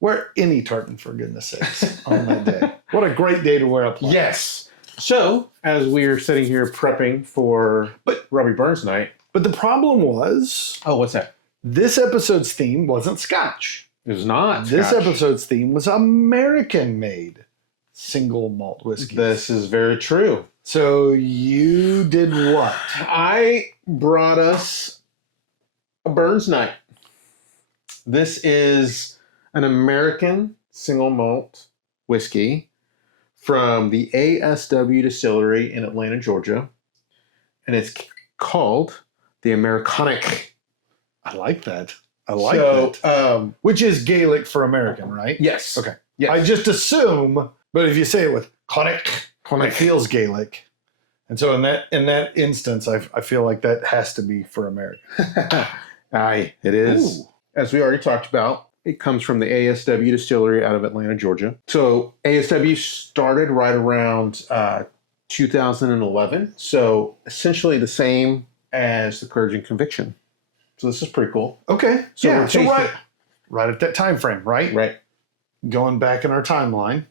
wear any tartan for goodness sakes on that day. What a great day to wear a plaid. Yes. So, as we're sitting here prepping for Robbie Burns Night. But the problem was... Oh, what's that? This episode's theme wasn't Scotch. It was not This Scotch. episode's theme was American-made single malt whiskey. This is very true. So you did what? I brought us a Burns Night. This is an American single malt whiskey from the ASW distillery in Atlanta, Georgia. And it's called the Americanic. I like that. I like that. Which is Gaelic for American, right? Yes. Okay. Yes. I just assume, but if you say it with conic, it feels Gaelic. And so in that instance, I feel like that has to be for American. Aye, it is. Ooh. As we already talked about, it comes from the ASW distillery out of Atlanta, Georgia. So ASW started right around 2011. So essentially the same as the Courage and Conviction. So this is pretty cool. Okay. So yeah. we're So tasting- right at that time frame, right? Right. Going back in our timeline,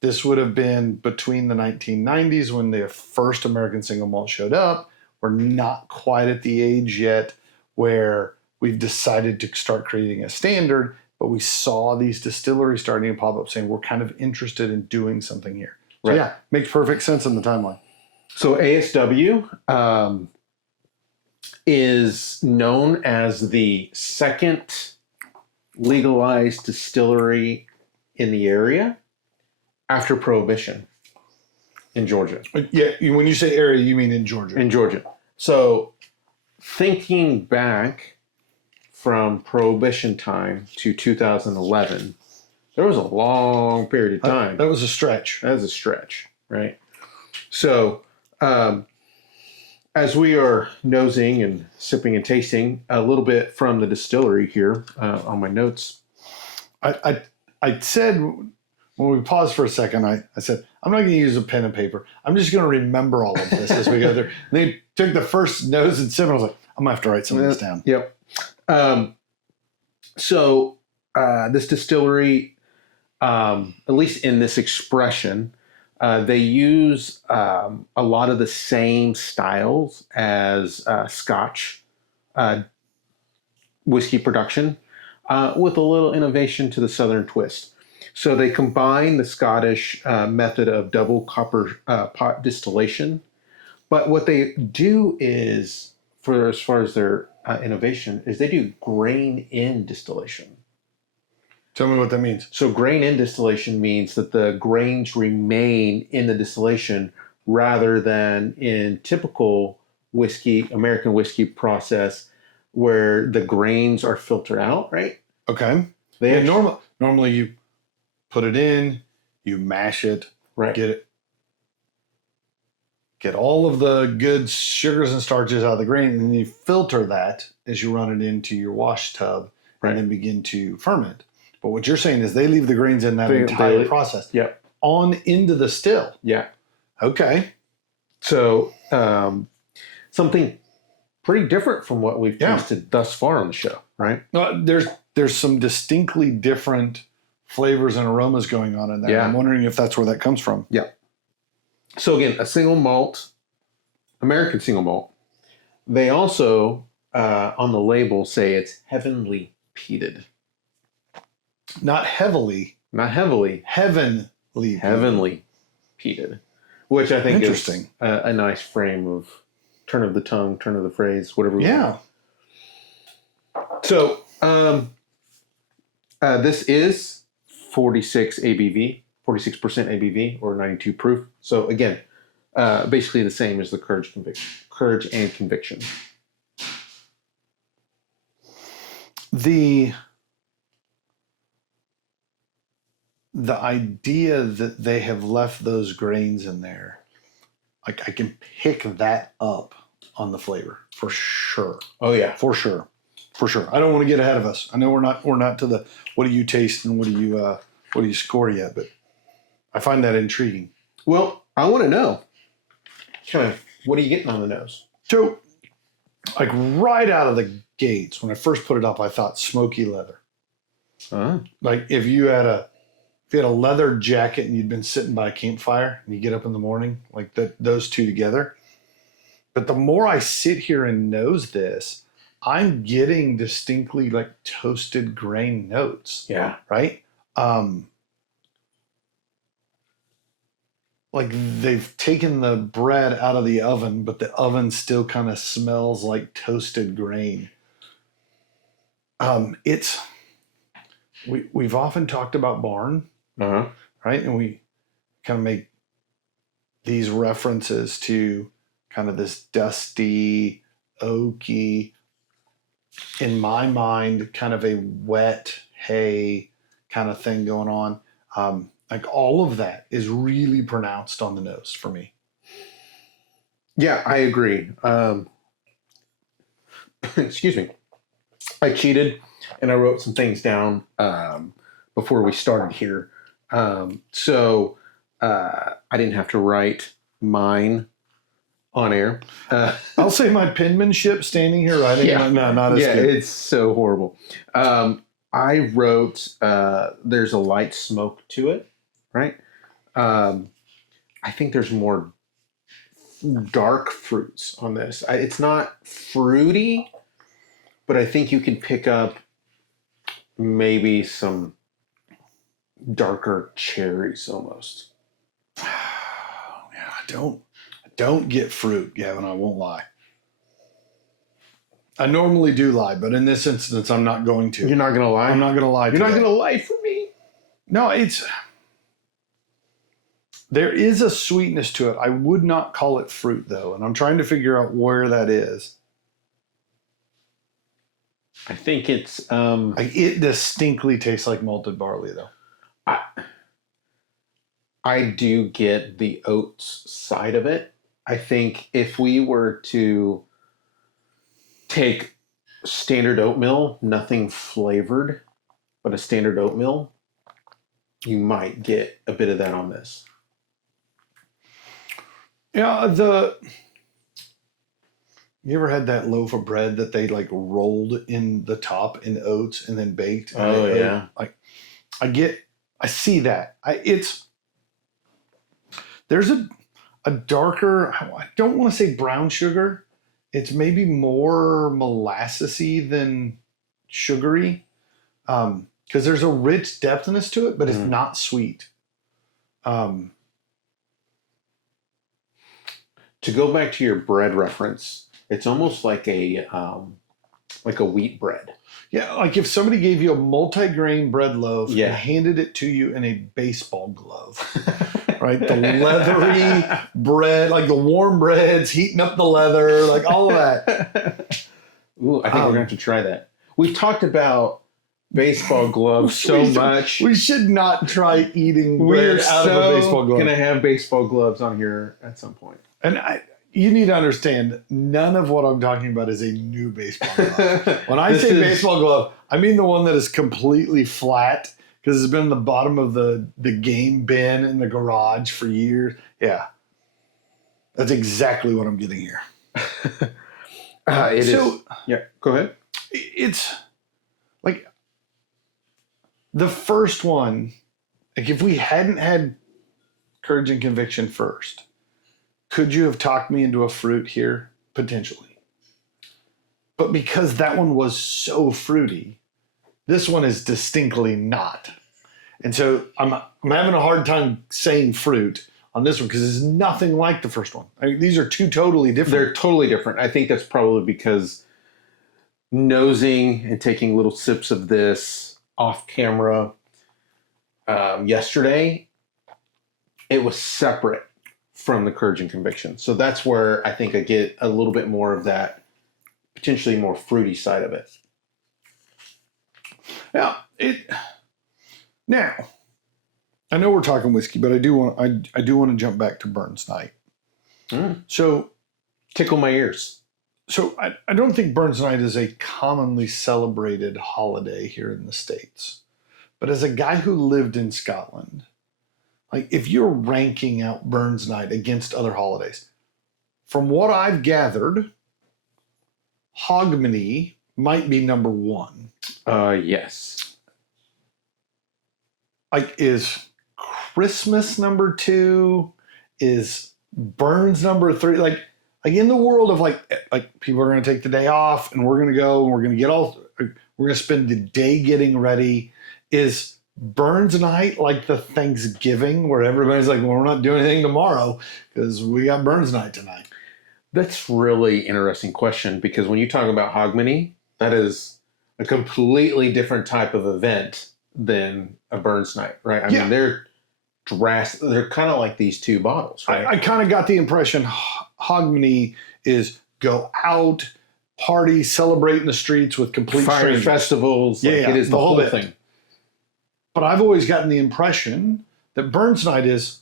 this would have been between the 1990s when the first American single malt showed up. We're not quite at the age yet where we've decided to start creating a standard, but we saw these distilleries starting to pop up saying we're kind of interested in doing something here. So Right. yeah, makes perfect sense in the timeline. So ASW is known as the second legalized distillery in the area after Prohibition in Georgia. Yeah, when you say area, you mean in Georgia. In Georgia. So thinking back from Prohibition time to 2011, there was a long period of time. That was a stretch. That is a stretch, right? So, as we are nosing and sipping and tasting a little bit from the distillery here on my notes. I said when we paused for a second, I said, I'm not going to use a pen and paper. I'm just going to remember all of this as we go through. And they took the first nose and sip, and I was like, I'm going to have to write some of this down. Yep. So this distillery, at least in this expression, they use a lot of the same styles as Scotch whiskey production with a little innovation to the Southern twist. So they combine the Scottish method of double copper pot distillation. But what they do is, as far as their innovation, is they do grain-in distillation. Tell me what that means. So grain-in distillation means that the grains remain in the distillation rather than in typical whiskey, American whiskey process. where the grains are filtered out, right? Okay. They Normally you put it in, you mash it, right. get all of the good sugars and starches out of the grain, and then you filter that as you run it into your wash tub Right. and then begin to ferment. But what you're saying is they leave the grains in that They- entire they- process Yep. on into the still. Yeah. Okay. So something pretty different from what we've Yeah. tasted thus far on the show, right? There's some distinctly different flavors and aromas going on in there. Yeah. I'm wondering if that's where that comes from. Yeah. So again, a single malt, American single malt. They also on the label say it's heavenly peated. Not heavily, Not heavily, heavenly. heavenly peated, which I think is Interesting. a nice frame of turn of the tongue, turn of the phrase, whatever. we Yeah. want. So this is 46 ABV, 46% ABV, or 92 proof. So again, basically the same as the Courage and Conviction. The idea that they have left those grains in there, like I can pick that up on the flavor for sure. Oh yeah. For sure. I don't want to get ahead of us. I know we're not to the what do you taste and what do you score yet, but I find that intriguing. Well, I want to know, kind of, what are you getting on the nose? So, like right out of the gates, when I first put it up, I thought smoky leather. Like if you had a leather jacket and you'd been sitting by a campfire and you get up in the morning, like those two together. But the more I sit here and nose this, I'm getting distinctly like toasted grain notes. Yeah. Right? Like they've taken the bread out of the oven, but the oven still kind of smells like toasted grain. We've often talked about barn, Uh-huh. right? And we kind of make these references to kind of this dusty, oaky, in my mind, kind of a wet hay kind of thing going on. Like all of that is really pronounced on the nose for me. Yeah, I agree. Excuse me. I cheated and I wrote some things down before we started here. So I didn't have to write mine on air. I'll say my penmanship standing here writing. Yeah. No, not as Yeah, good. it's so horrible. I wrote there's a light smoke to it, right? I think there's more dark fruits on this. It's not fruity, but I think you can pick up maybe some darker cherries almost. Yeah, I don't get fruit, Gavin. I won't lie. I normally do lie, but in this instance, I'm not going to. You're not going to lie? I'm not going to lie. You're not today. going to lie for me? No, there is a sweetness to it. I would not call it fruit though, and I'm trying to figure out where that is. I think it's Like it distinctly tastes like malted barley though. I do get the oats side of it. I think if we were to take standard oatmeal, nothing flavored, but a standard oatmeal, you might get a bit of that on this. Yeah, you ever had that loaf of bread that they like rolled in the top in oats and then baked? Oh, yeah. Like I see that. There's a darker, I don't want to say brown sugar. It's maybe more molassesy than sugary. Because there's a rich depthness to it, but it's not sweet. To go back to your bread reference, it's almost like a wheat bread. Yeah, like if somebody gave you a multi-grain bread loaf Yeah. and handed it to you in a baseball glove, right? The leathery bread, like the warm breads, heating up the leather, like all of that. Ooh, I think we're going to have to try that. We've talked about baseball gloves so much. We should not try eating We're bread out of a baseball glove. going to have baseball gloves on here at some point. And you need to understand, none of what I'm talking about is a new baseball glove. When I say baseball glove, I mean the one that is completely flat because it's been in the bottom of the game bin in the garage for years. Yeah. That's exactly what I'm getting here. It is. Yeah, go ahead. It's like the first one, like if we hadn't had Courage and Conviction first, could you have talked me into a fruit here? Potentially. But because that one was so fruity, this one is distinctly not. And so I'm having a hard time saying fruit on this one because it's nothing like the first one. I mean, these are two totally different. They're totally different. I think that's probably because nosing and taking little sips of this off camera yesterday, it was separate from the Courage and Conviction. So that's where I think I get a little bit more of that potentially more fruity side of it. Now, I know we're talking whiskey, but I do want to jump back to Burns Night. So, tickle my ears. So I don't think Burns Night is a commonly celebrated holiday here in the States. But as a guy who lived in Scotland, like if you're ranking out Burns Night against other holidays, from what I've gathered, Hogmanay might be number one. Yes. Like, is Christmas number two? Is Burns number three? Like in the world of like people are going to take the day off and we're going to go and we're going to spend the day getting ready. Is Burns Night like the Thanksgiving where everybody's like, well, we're not doing anything tomorrow because we got Burns Night tonight? That's really interesting question because when you talk about Hogmanay, that is a completely different type of event than a Burns Night, right? I mean, they're kind of like these two bottles, right? I kind of got the impression Hogmanay is go out, party, celebrate in the streets with complete fire strangers. Festivals. It is the whole thing. But I've always gotten the impression that Burns Night is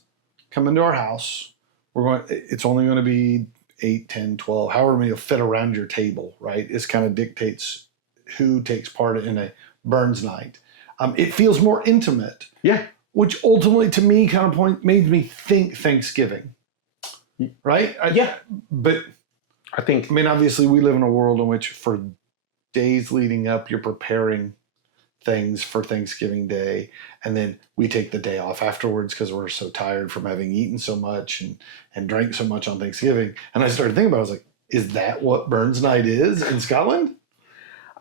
come into our house. It's only going to be 8, 10, 12, however many will fit around your table, right? It kind of dictates who takes part in a Burns Night. It feels more intimate. Yeah. Which ultimately, to me, kind of made me think Thanksgiving. Right? But I mean, obviously, we live in a world in which for days leading up, you're preparing things for Thanksgiving Day. And then we take the day off afterwards because we're so tired from having eaten so much and drank so much on Thanksgiving. And I started thinking about it. I was like, is that what Burns Night is in Scotland?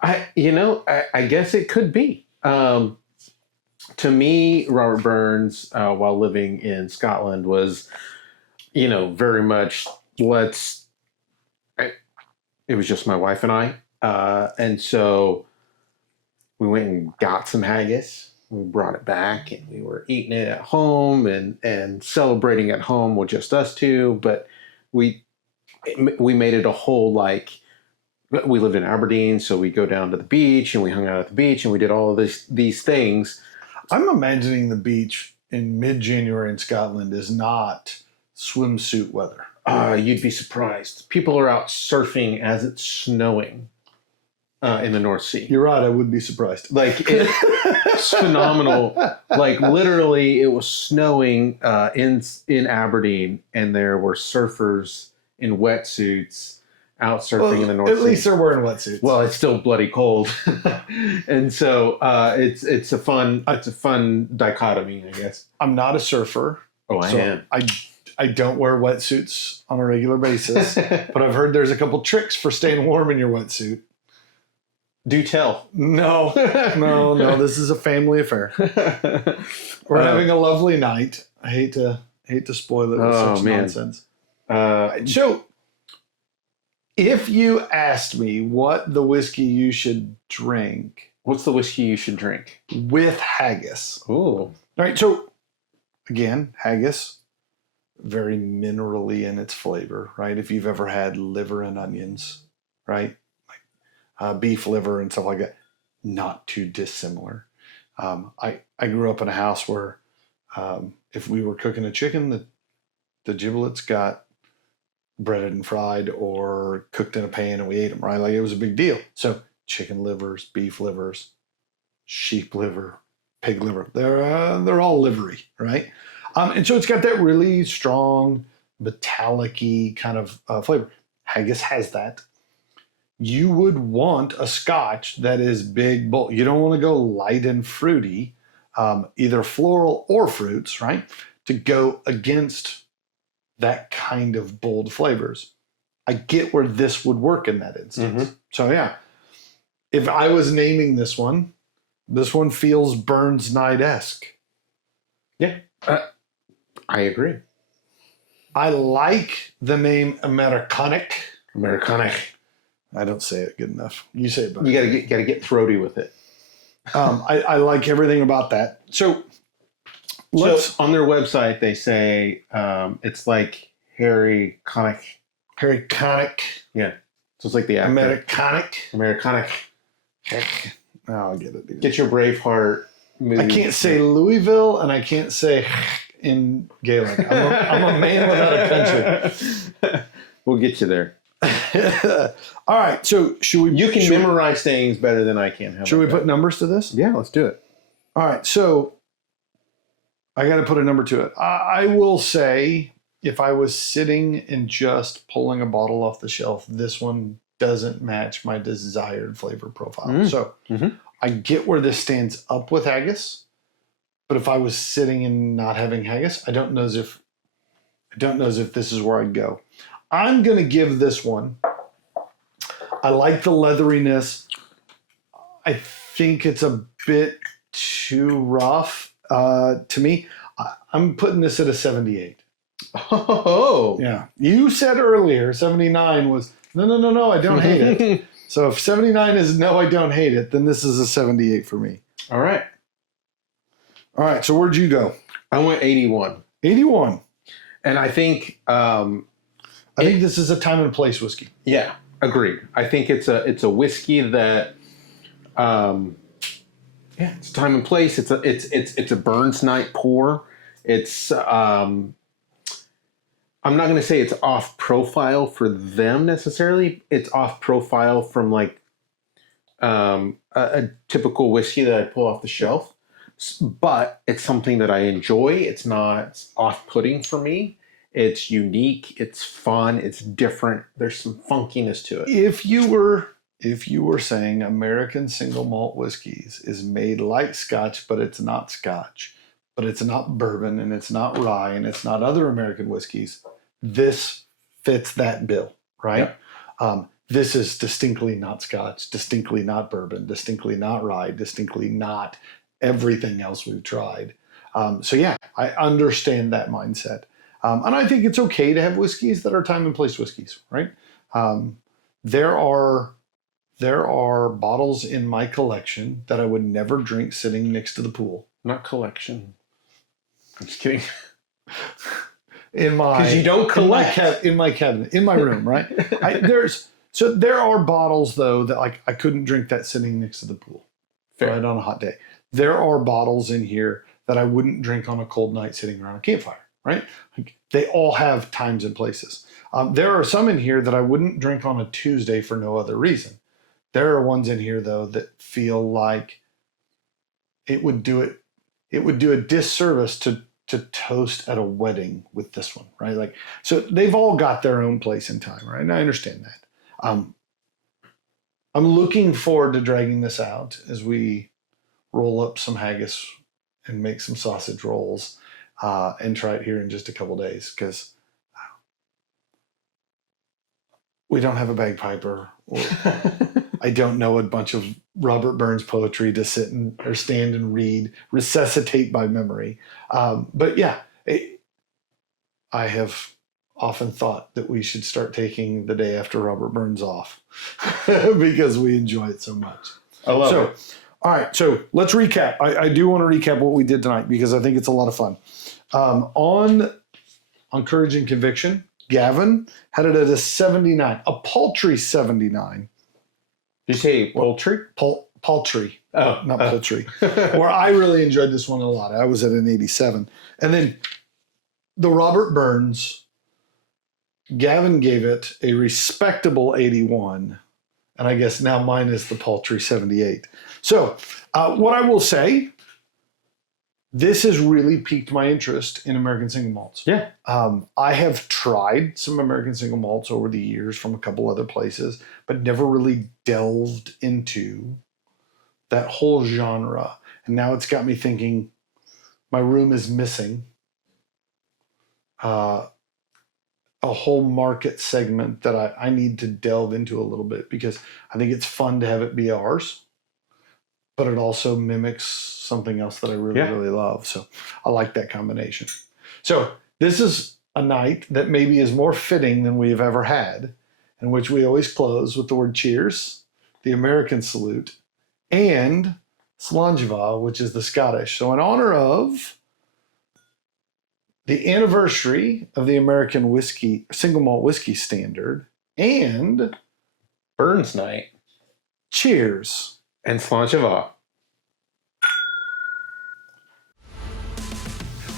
I guess it could be. To me, Robert Burns, while living in Scotland, was, very much it was just my wife and I. And so we went and got some haggis. We brought it back and we were eating it at home and celebrating at home with just us two. But we made it a whole, we lived in Aberdeen, so we go down to the beach and we hung out at the beach and we did all of these things. I'm imagining the beach in mid-January in Scotland is not swimsuit weather. You'd be surprised. People are out surfing as it's snowing in the North Sea. You're right. I would be surprised. It's phenomenal. Literally, it was snowing in Aberdeen, and there were surfers in wetsuits out surfing in the North Sea. At least they're wearing wetsuits. Well, it's still bloody cold, and so it's a fun dichotomy, I guess. I'm not a surfer. Oh, I am. I don't wear wetsuits on a regular basis, but I've heard there's a couple tricks for staying warm in your wetsuit. Do tell. No. This is a family affair. We're having a lovely night. I hate to spoil it with such nonsense. So, if you asked me what the whiskey you should drink, what's the whiskey you should drink with haggis? Oh, all right. So, again, haggis, very minerally in its flavor, right? If you've ever had liver and onions, right? beef liver and stuff like that. Not too dissimilar. I grew up in a house where if we were cooking a chicken, the giblets got breaded and fried or cooked in a pan and we ate them, right? Like it was a big deal. So chicken livers, beef livers, sheep liver, pig liver, they're all livery, right? And so it's got that really strong metallic-y kind of flavor. Haggis has that. You would want a scotch that is big, bold. You don't want to go light and fruity, either floral or fruits, right? To go against that kind of bold flavors. I get where this would work in that instance. Mm-hmm. So yeah, if I was naming this one feels Burns Night-esque. Yeah, I agree. I like the name Americanic. Americanic. I don't say it good enough. You say it better. You gotta get throaty with it. I like everything about that. So on their website they say it's like Harry Connick. Harry Connick. Yeah. So it's like the actor. Americanic. Heck. Oh, I get it. Dude. Get your Braveheart movie. I can't say Louisville and I can't say in Gaelic. I'm a man without a country. We'll get you there. All right. So should we? You can memorize things better than I can. Should we put numbers to this? Yeah, let's do it. All right. So I got to put a number to it. I will say if I was sitting and just pulling a bottle off the shelf, this one doesn't match my desired flavor profile. So I get where this stands up with haggis, but if I was sitting and not having haggis, I don't know as if this is where I'd go. I'm going to give this one. I like the leatheriness. I think it's a bit too rough to me. I'm putting this at a 78. Oh. Yeah. You said earlier 79 was, no, I don't hate it. So if 79 is no, I don't hate it, then this is a 78 for me. All right. All right. So where'd you go? I went 81. 81. And I think I think this is a time and place whiskey. Yeah, agreed. I think it's a whiskey that it's time and place. It's a Burns night pour. It's I'm not going to say it's off profile for them necessarily. It's off profile from like a typical whiskey that I pull off the shelf. But it's something that I enjoy. It's not off-putting for me. It's unique. It's fun. It's different. There's some funkiness to it. If you were saying American Single Malt Whiskies is made like Scotch, but it's not Scotch, but it's not bourbon, and it's not rye, and it's not other American whiskeys, this fits that bill, right? Yep. This is distinctly not Scotch, distinctly not bourbon, distinctly not rye, distinctly not everything else we've tried. So yeah, I understand that mindset. And I think it's okay to have whiskeys that are time and place whiskeys, right? There are bottles in my collection that I would never drink sitting next to the pool. Not collection. I'm just kidding. Because you don't collect. In my cabinet, in my room, right? There are bottles though that like I couldn't drink that sitting next to the pool, Fair. Right, on a hot day. There are bottles in here that I wouldn't drink on a cold night sitting around a campfire, right? Like, they all have times and places. There are some in here that I wouldn't drink on a Tuesday for no other reason. There are ones in here though that feel like it would do a disservice to toast at a wedding with this one, right? Like, so they've all got their own place in time, right? And I understand that. I'm looking forward to dragging this out as we roll up some haggis and make some sausage rolls and try it here in just a couple days, because we don't have a bagpiper. I don't know a bunch of Robert Burns poetry to sit or stand and read, resuscitate by memory. But yeah, I have often thought that we should start taking the day after Robert Burns off because we enjoy it so much. I love it. All right, so let's recap. I do want to recap what we did tonight because I think it's a lot of fun. On Courage and Conviction, Gavin had it at a 79, a paltry 79. Did you say poultry? Paltry. Oh, Not poultry. Where I really enjoyed this one a lot. I was at an 87. And then the Robert Burns, Gavin gave it a respectable 81. And I guess now mine is the paltry 78. So what I will say, this has really piqued my interest in American Single Malts. Yeah. I have tried some American Single Malts over the years from a couple other places, but never really delved into that whole genre. And now it's got me thinking my room is missing a whole market segment that I need to delve into a little bit, because I think it's fun to have it be ours, but it also mimics something else that I really love. So I like that combination. So this is a night that maybe is more fitting than we've ever had, in which we always close with the word cheers, the American salute, and Slàinte, which is the Scottish. So in honor of the anniversary of the American whiskey, single malt whiskey standard, and Burns night. cheers. And Slàinte.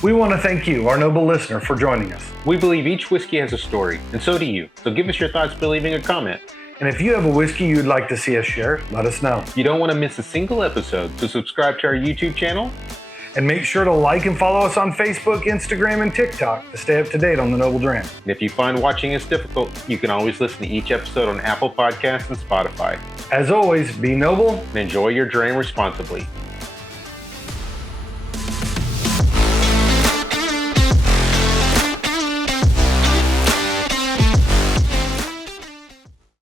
We want to thank you, our noble listener, for joining us. We believe each whiskey has a story, and so do you. So give us your thoughts by leaving a comment. And if you have a whiskey you'd like to see us share, let us know. You don't want to miss a single episode, so subscribe to our YouTube channel. And make sure to like and follow us on Facebook, Instagram, and TikTok to stay up to date on the Noble Dram. And if you find watching is difficult, you can always listen to each episode on Apple Podcasts and Spotify. As always, be noble And enjoy your dram responsibly.